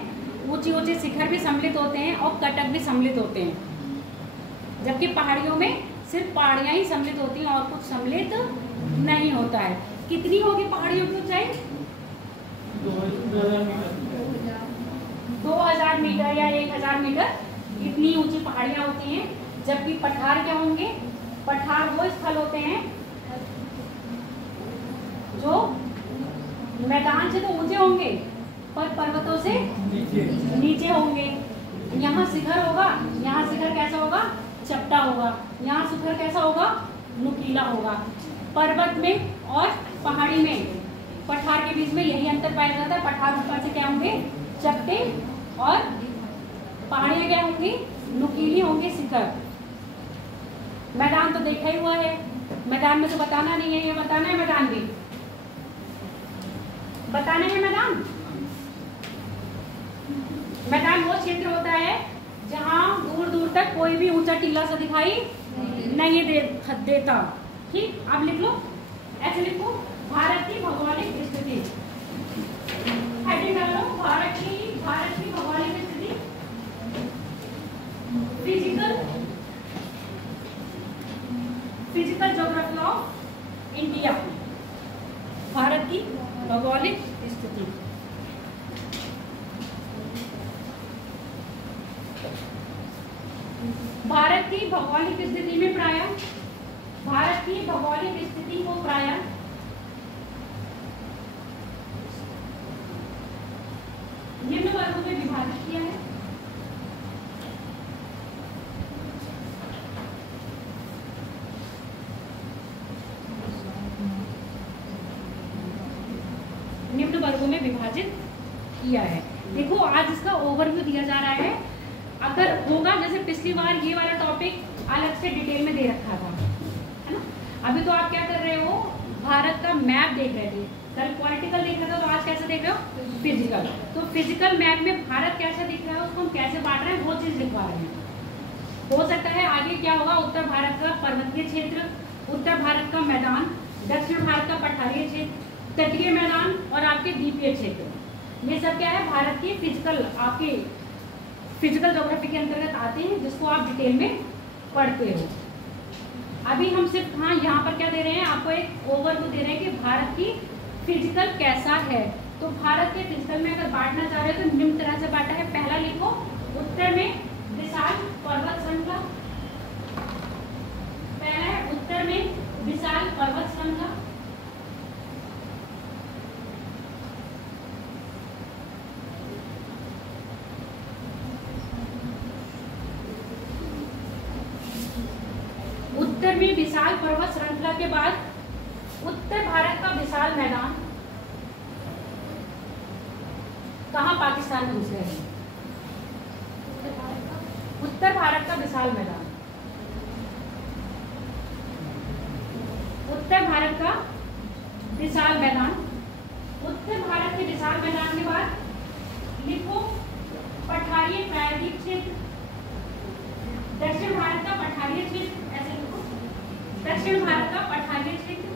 ऊंचे ऊंचे शिखर भी सम्मिलित होते हैं और कटक भी सम्मिलित होते हैं। जबकि पहाड़ियों में सिर्फ पहाड़ियाँ ही सम्मिलित होती हैं और कुछ सम्मिलित नहीं होता है। कितनी होगी पहाड़ियों की ऊंचाई? 2000 मीटर या 1000 मीटर, इतनी ऊंची पहाड़ियाँ होती हैं। जबकि पठार क्या होंगे, पठार वो स्थल होते हैं जो मैदान से तो ऊंचे होंगे पर पर्वतों से नीचे होंगे। यहाँ शिखर होगा, यहाँ शिखर कैसा होगा, चपटा होगा, यहाँ शिखर कैसा होगा, नुकीला होगा। पर्वत में और पहाड़ी में, पठार के बीच में यही अंतर पाया जाता है। पठार ऊपर से क्या होंगे, चपटे, और पहाड़ियाँ क्या होंगी, नुकीली होंगी, शिखर। मैदान तो देखा ही हुआ है, मैदान में तो बताना नहीं है, ये बताना है मैदान भी बताना है। मैदान वो क्षेत्र होता है जहाँ दूर दूर तक कोई भी ऊंचा टीला सा दिखाई नहीं देता। ठीक, आप लिख लो, ऐसे लिखो, भारत की भौगोलिक स्थिति, हेडिंग डालो, भारत की भौगोलिक स्थिति, physical geography of India, Bharat की भौगोलिक स्थिति। भारत की भौगोलिक स्थिति में प्रायः, भारत की भौगोलिक स्थिति को प्रायः निम्न वर्गों में विभाजित किया है। निम्न वर्गों में विभाजित किया है। देखो आज इसका ओवरव्यू दिया जा रहा है। अगर होगा, जैसे पिछली बार ये वाला टॉपिक अलग से डिटेल में दे रखा था, है ना। अभी तो आप क्या कर रहे हो, भारत का मैप देख रहे थे, कल पॉलिटिकल देख रहे थे, तो आज कैसे देख रहे हो, फिजिकल। तो फिजिकल मैप में भारत कैसा दिख रहा है, उसको हम कैसे बांट रहे हैं, वो चीज़ लिखवा रहे हैं। हो सकता है आगे क्या होगा, उत्तर भारत का पर्वतीय क्षेत्र, उत्तर भारत का मैदान, दक्षिण भारत का पठारीय क्षेत्र, तटीय मैदान और आपके द्वीपीय क्षेत्र, ये सब क्या है, भारत की फिजिकल, आपके फिजिकल ज्योग्राफी के अंतर्गत आते हैं, जिसको आप डिटेल में पढ़ते हो। अभी हम सिर्फ हाँ यहाँ पर क्या दे रहे हैं, आपको एक ओवरव्यू दे रहे हैं कि भारत की फिजिकल कैसा है। तो भारत के फिजिकल में अगर बांटना चाह रहे हो तो निम्न तरह से बांटा है। पहला लिखो, उत्तर में विशाल पर्वत श्रृंखला, पहला है उत्तर में विशाल पर्वत श्रृंखला, उत्तर में विशाल पर्वत श्रृंखला के बाद उत्तर भारत का विशाल मैदान, कहाँ, पाकिस्तान में घुस गए। उत्तर भारत का विशाल मैदान, उत्तर भारत का विशाल मैदान, उत्तर भारत के विशाल मैदान के बाद लिखो पठारीय प्रायद्वीप क्षेत्र, दक्षिण भारत का पठारीय क्षेत्र, ऐसे लिखो, दक्षिण भारत का पठारीय क्षेत्र,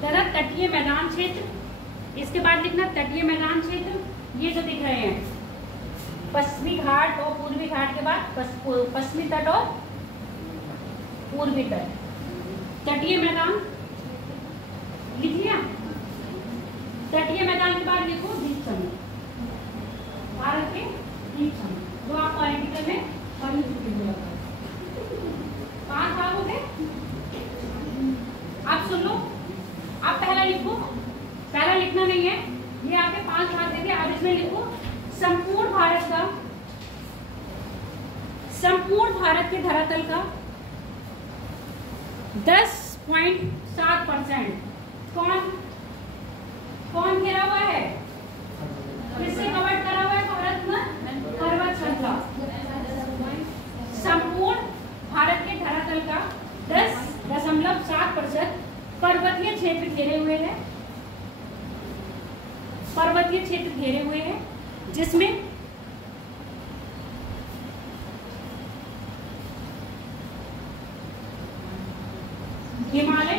तथा तटीय मैदान क्षेत्र। इसके बाद लिखना तटीय मैदान क्षेत्र, ये जो दिख रहे हैं पश्चिमी घाट और पूर्वी घाट के बाद पश्चिमी तट और पूर्वी तट। तटीय मैदान लिख लिया। तटीय मैदान के बाद लिखो द्वीप समूह, भारत के द्वीप समूह, जो आप पॉलिटिकल में पढ़ चुके हो। 5 भाग हो गए। आप सुन लो, आप पहला लिखो। पहला लिखना नहीं है, ये आपके 5 भाग देंगे। आप इसमें लिखो संपूर्ण भारत के धरातल का 10.7% कौन घेरा हुआ है, किससे कवर करा हुआ है? भारत में पर्वत श्रृंखला। संपूर्ण भारत के धरातल का 10.7% पर्वतीय क्षेत्र घेरे हुए हैं। पर्वतीय क्षेत्र घेरे हुए हैं, जिसमें हिमालय,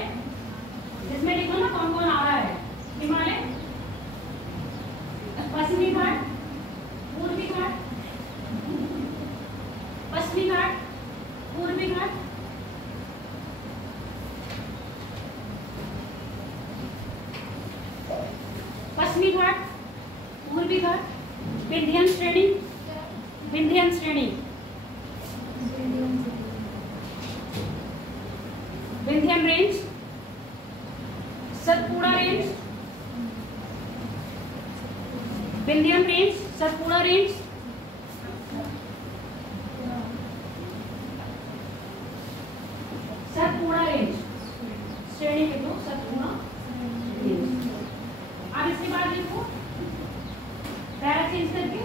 इसमें लिखो ना कौन कौन आ रहा है। हिमालय, पश्चिमी घाट, पूर्वी घाट, पश्चिमी घाट, पूर्वी घाट, पश्चिमी घाट, पूर्वी घाट, विंध्यन श्रेणी, विंध्यन श्रेणी, Vindhyan range, Satpura range, Vindhyan range, Satpura range, Satpura range श्रेणी के दो, सतपुड़ा रेंज। अब इसके बाद लिखो पैरा चेंज करके,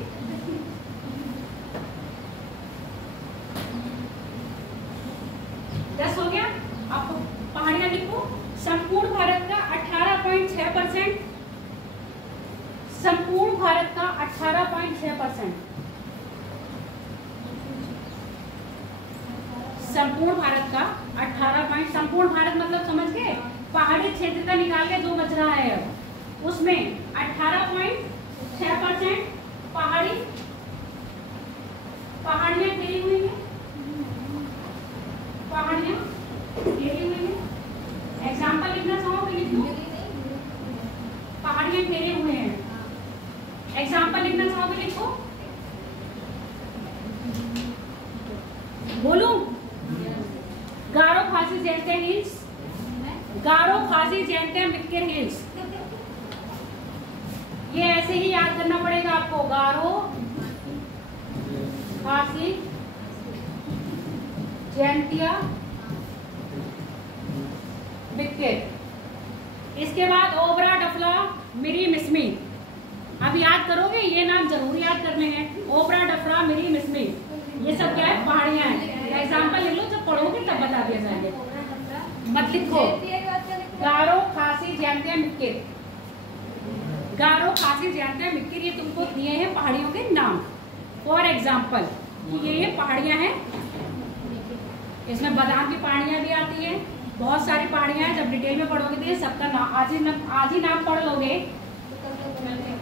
दस हो गया। आपको पहाड़ियां लिखो। संपूर्ण भारत का 18.6%, संपूर्ण भारत का 18.6%, संपूर्ण भारत का 18 संपूर्ण भारत मतलब समझ गए, पहाड़ी क्षेत्र का निकाल के जो बच रहा है अब उसमें 18.6% पहाड़ियां घेरी हुई हैं, पहाड़ियां घेरी हुई हैं। एग्जाम्पल लिखना चाहोगे लिख लो, पहाड़ियां घेरे हुए हैं। एग्जाम्पल लिखना चाहोगे लिखो, बोलूं? गारो खासी जैंतिया हिल्स, गारो खासी जैंतिया मिक्किर हिल्स। ये ऐसे ही याद करना पड़ेगा आपको, गारो खासी जैंतिया मिक्किर। इसके बाद ओबरा, डफला, मिरी, मिसमी। अब याद करोगे, ये नाम जरूर याद करने हैं। ओबरा, डफला, मिरी, मिसमी, ये सब क्या है? पहाड़ियां हैं। एग्जाम्पल लिख लो, जब पढ़ोगे तब बता दिया जाएगा। मत लिखो। गारो खासी जैंतिया मिक्किर, गारो खासी जैंतिया मिक्किर, ये तुमको दिए हैं पहाड़ियों के नाम। फॉर एग्जाम्पल ये पहाड़ियां हैं, इसमें बादाम की पहाड़ियां भी आती हैं, बहुत सारी पहाड़ियां हैं। जब डिटेल में पढ़ोगे तो ये सबका नाम आज ही नाम पढ़ लोगे,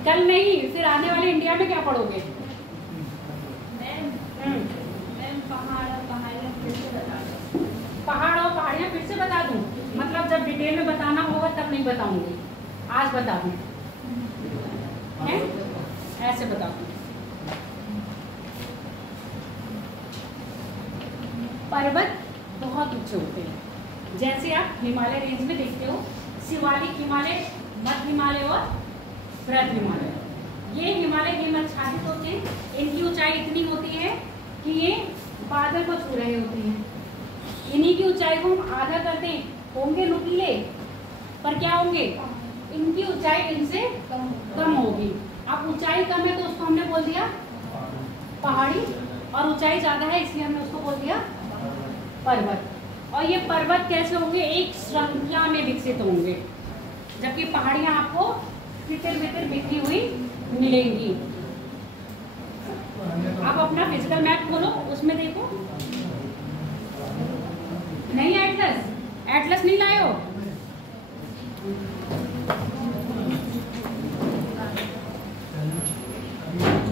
कल नहीं, फिर आने वाले इंडिया में क्या पढ़ोगे? पहाड़ और पहाड़ियां फिर से बता दूं, मतलब जब डिटेल में बताना होगा तब नहीं बताऊंगी, आज बता दूं, ऐसे बता दूं। पर्वत बहुत ऊंचे होते हैं, जैसे आप हिमालय रेंज में देखते हो, शिवालिक हिमालय, मध्य हिमालय और बृहद हिमालय। ये हिमालय हिमच्छादित होते हैं। इनकी ऊंचाई इतनी होती है कि ये बादल को छू रहे होते हैं। इन्हीं की ऊंचाई को हम आधा करते होंगे नुकीले, पर क्या होंगे? इनकी ऊंचाई इनसे कम होगी। अब ऊंचाई कम है तो उसको हमने बोल दिया पहाड़ी, और ऊंचाई ज्यादा है इसलिए हमने उसको बोल दिया पर्वत। और ये पर्वत कैसे होंगे? एक श्रृंखला में विकसित होंगे, जबकि पहाड़ियां आपको तितर बितर बिखरी हुई मिलेंगी। आप अपना फिजिकल मैप खोलो, उसमें देखो। नहीं एटलस, एटलस नहीं लाए हो?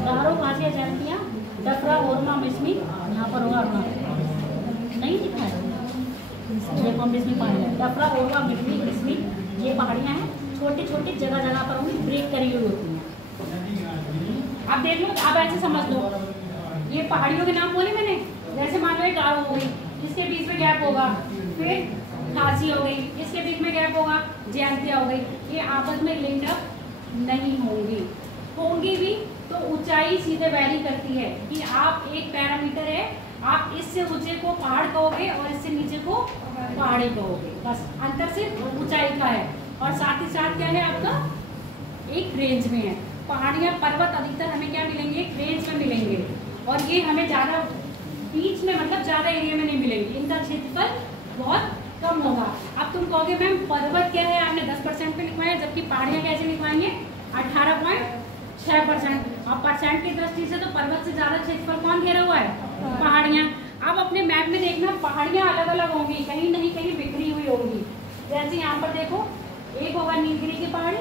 गारो खासी जैंतिया देखो हम इसमें पानी है डफरा ओरवा मिट्टी किस्मी, ये पहाड़ियाँ हैं, छोटी छोटी जगह जगह पर होंगी, ब्रेक करी हुई होती हैं। आप देख लो, आप ऐसे समझ लो, ये पहाड़ियों के नाम बोले मैंने। जैसे मान लो एक गाढ़ हो गई, इसके बीच में गैप होगा, फिर खासी हो गई, इसके बीच में गैप होगा, जयंतिया हो गई। ये आपस में लिंक अप नहीं होंगी, होंगी भी तो ऊंचाई सीधे वैरी करती है कि आप एक पैरामीटर है, आप इससे ऊंचे को पहाड़ कहोगे और इससे नीचे को पहाड़ी कहोगे, बस अंतर सिर्फ ऊंचाई का है। और साथ ही साथ क्या है आपका, एक रेंज में है। पहाड़ियाँ पर्वत अधिकतर हमें क्या मिलेंगे, एक रेंज में मिलेंगे, और ये हमें ज़्यादा बीच में मतलब ज़्यादा एरिया में नहीं मिलेंगे, इनका क्षेत्रफल बहुत कम होगा। अब तुम कहोगे मैम पर्वत क्या है, आपने 10% पे लिखवाया, जबकि पहाड़ियाँ कैसे लिखवाएंगे 18.6%। और परसेंट की दृष्टि से तो पर्वत से ज़्यादा क्षेत्रफल कौन घेरा हुआ है, पहाड़ियाँ। अब अपने मैप में देखना, पहाड़ियाँ अलग अलग होंगी, कहीं नहीं कहीं बिखरी हुई होंगी। जैसे यहाँ पर देखो, एक होगा नीलगिरी की पहाड़ी,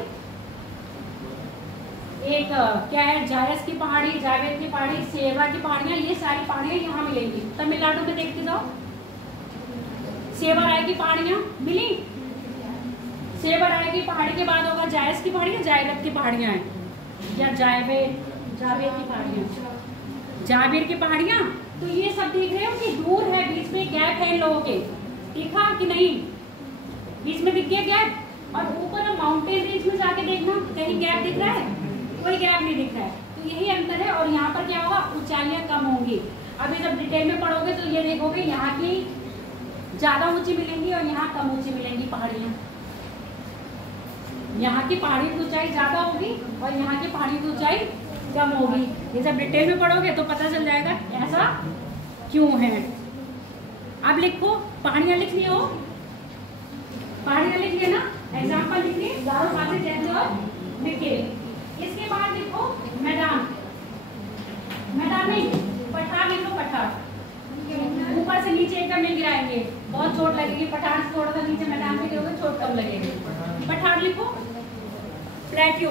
एक क्या है जायस की पहाड़ी, जावेद की पहाड़ी, सेवा की पहाड़ियाँ, ये सारी पहाड़ियाँ यहाँ मिलेंगी। तमिलनाडु में देखते जाओ, सेवा राय की पहाड़ियाँ मिली, सेवा राय की पहाड़ी के बाद होगा जायस की पहाड़ी, जायरत की पहाड़ियाँ हैं, या जावेद की पहाड़ियाँ, जावेर की पहाड़ियाँ। तो ये सब देख रहे हो कि दूर है, बीच में गैप है इन लोगों के, दिखा कि नहीं, बीच में दिख गया गैप। और ऊपर माउंटेन रेंज में जाके देखना, कहीं गैप दिख रहा है, कोई गैप नहीं दिख रहा है। तो यही अंतर है। और यहाँ पर क्या होगा, ऊंचाइयाँ कम होंगी। अभी जब डिटेल में पढ़ोगे तो ये देखोगे यहाँ की ज़्यादा ऊंची मिलेंगी और यहाँ कम ऊंची मिलेंगी पहाड़ियाँ। यहाँ की पहाड़ी की ऊंचाई ज़्यादा होगी और यहाँ की पहाड़ी की ऊंचाई कम होगी। ये जब डिटेल में पढ़ोगे तो पता चल जाएगा ऐसा क्यों है। अब लिखो, पहाड़ियाँ लिख लियो, पहाड़ियाँ लिख लिया ना, एग्जाम्पल लिख लिए, गारो पासे जैसे और लिखे। इसके बाद लिखो मैदान, मैदान नहीं पठार लिखो, पठार ऊपर से नीचे एकदम नहीं गिराएंगे, बहुत चोट लगेगी। पठार से थोड़ा सा नीचे मैदान में गिरोगे चोट कम लगेगी। पठार लिखो, प्लेट्यू,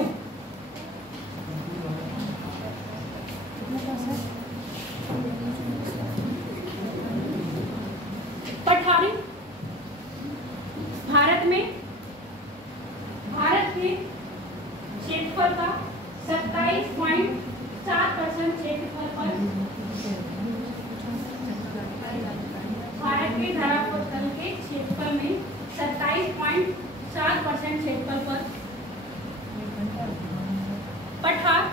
पठारी भारत के क्षेत्रफल का 27.4% क्षेत्रफल पर, भारत के धरातल के क्षेत्रफल में 27.4% क्षेत्रफल पर पठार,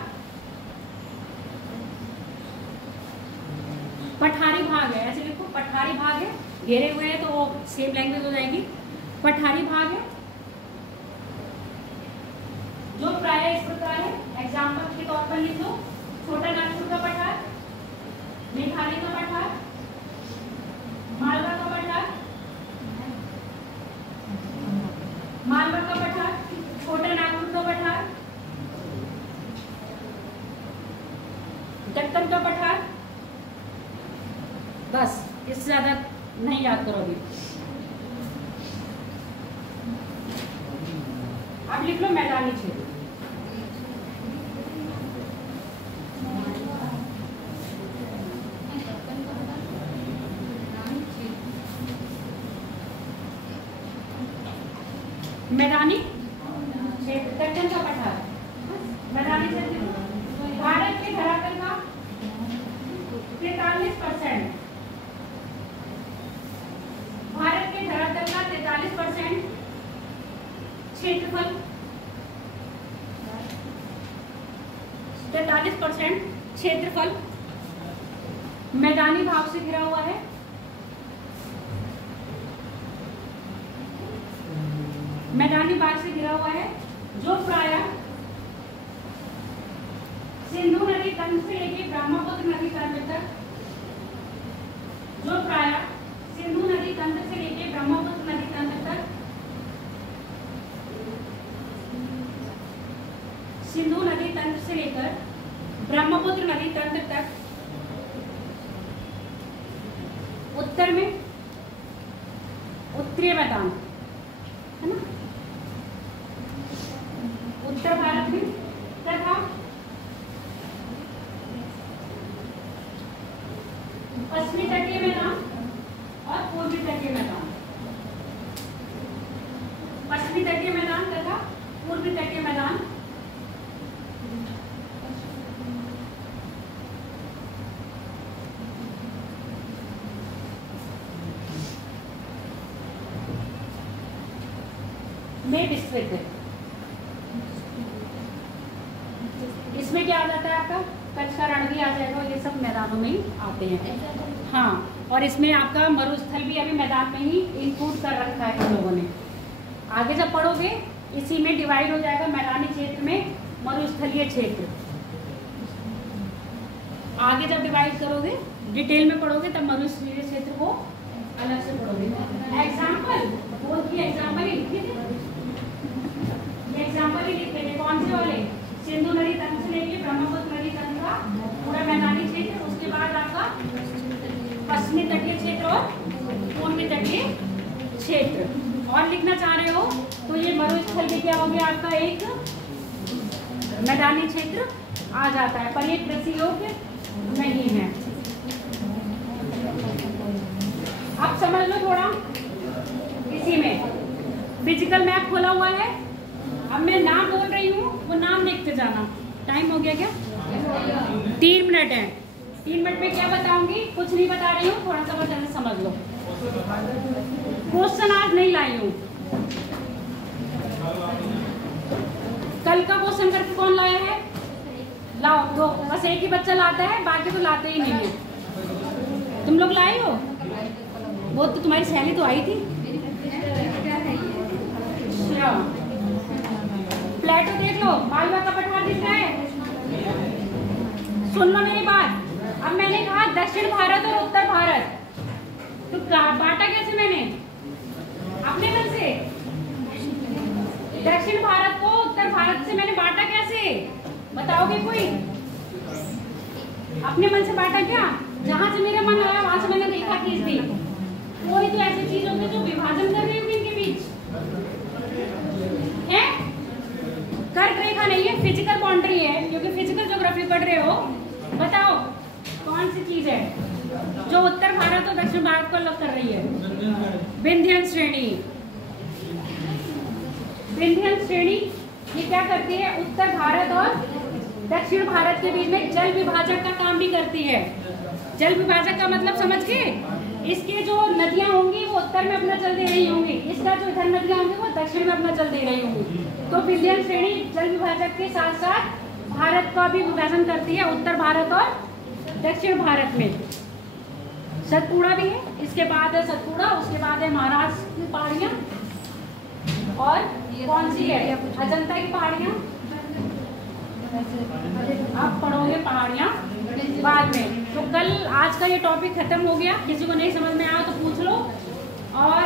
पठारी भाग है, ऐसे लिखो पठारी भाग है, घेरे हुए हैं तो वो सेम लैंग्वेज हो जाएगी। पठारी भाग है जो प्राय इस प्रकार है, एग्जाम्पल के तौर पर लिख लो, छोटा नागपुर का पठार, मेघालय का पठार, मालवा का पठार, मालवा का पठार, छोटा नागपुर का पठार, दक्कन का पठार, बस इससे ज्यादा नहीं याद करोगे। अब लिख लो मैदानी क्षेत्र, मैदानी क्षेत्र, दक्कन का पठार, मैदानी क्षेत्र, भारत के धरातल का 43%, भारत के धरातल का 43% क्षेत्रफल, 43% क्षेत्रफल मैदानी भाग से घिरा हुआ है। मैदानी भाग से घिरा हुआ है जो प्रायः सिंधु नदी तंत्र से लेकर ब्रह्मपुत्र नदी तंत्र तक, जो प्रायः सिंधु नदी तंत्र से लेकर ब्रह्मपुत्र नदी तंत्र तक, सिंधु नदी तंत्र से लेकर ब्रह्मपुत्र नदी तंत्र तक, उत्तर में उत्तरीय मैदान है ना, उत्तर भारत में, तथा पश्चिमी तटीय मैदान और पूर्वी तटीय मैदान। पूर्वी तटीय मैदान, में विस्तृत। इसमें क्या आ जाता है आपका, कच्छ का रण भी आ जाएगा, ये सब मैदानों में ही आते हैं। हाँ, और इसमें आपका मरुस्थल भी अभी मैदान में ही इंक्लूड कर रखा है हम लोगों ने। आगे जब पढ़ोगे इसी में डिवाइड हो जाएगा, मैदानी क्षेत्र में मरुस्थलीय क्षेत्र। आगे जब डिवाइड करोगे, डिटेल में पढ़ोगे, तब मरुस्थलीय क्षेत्र को अलग से पढ़ोगे। एग्जाम्पल, बोल की एग्जाम्पल ही लिखे थे, एग्जाम्पल ही लिखे थे। कौन से वाले? सिंधु नदी तंत्र से लेके ब्रह्मपुत्र नदी तंत्र का पूरा मैदानी क्षेत्र, उसके बाद आपका पश्चिमी तटीय क्षेत्र और पूर्वी तटीय क्षेत्र। और लिखना चाह रहे हो तो ये मरुस्थल भी क्या हो गया आपका, एक मैदानी क्षेत्र आ जाता है, पर ये कृषि योग्य नहीं है। अब समझ लो थोड़ा, इसी में फिजिकल मैप खोला हुआ है। अब मैं नाम बोल रही हूँ, वो नाम देखते जाना। टाइम हो गया क्या? 3 मिनट है। 3 मिनट में क्या बताऊंगी, कुछ नहीं बता रही हूँ, थोड़ा सा वजह से समझ लो। क्वेश्चन आज नहीं लाई हूँ, कल का क्वेश्चन करके कौन लाया है? लाओ दो, बस एक ही बच्चा लाता है, बाकी तो लाते ही नहीं है। तुम लोग लाए हो? वो तो तुम्हारी सहेली तो आई थी। प्लेटो देख लो, मालवा का पठार दिख रहा है। सुन लो मेरी बात। अब मैंने कहा दक्षिण भारत और उत्तर भारत, तो बांटा कैसे मैंने? अपने मन से। दक्षिण भारत को उत्तर भारत से मैंने बांटा कैसे, बताओगे कोई? अपने मन से बांटा क्या? जहां से मेरा मन आया वहां से मैंने देखा खींच दी। कोई तो ऐसी चीज होगी जो विभाजन कर रही होगी इनके बीच, है? कर्क रेखा नहीं है, फिजिकल बाउंड्री है, क्योंकि फिजिकल ज्योग्राफी पढ़ रहे हो। बताओ कौन सी चीज है जो उत्तर भारत और दक्षिण भारत को अलग कर रही है? विंध्यन श्रेणी। विंध्यन श्रेणी ये क्या करती है? उत्तर भारत और दक्षिण भारत के बीच में जल विभाजक का काम भी करती है। जल विभाजक का मतलब समझ गए? इसके जो नदियां होंगी वो उत्तर में अपना जल दे रही होंगी, इसका जो इधर नदियां होंगी वो दक्षिण में अपना जल दे रही होंगी। तो विंध्यन श्रेणी जल विभाजक के साथ साथ भारत का भी विभाजन करती है, उत्तर भारत और दक्षिण भारत में। सतपुड़ा भी है, इसके बाद है सतपुड़ा, उसके बाद है महाराष्ट्र की पहाड़ियाँ, और कौन सी है? अजंता की पहाड़ियाँ। आप पढ़ोगे पहाड़ियाँ बाद में। तो कल आज का ये टॉपिक खत्म हो गया। किसी को नहीं समझ में आया तो पूछ लो। और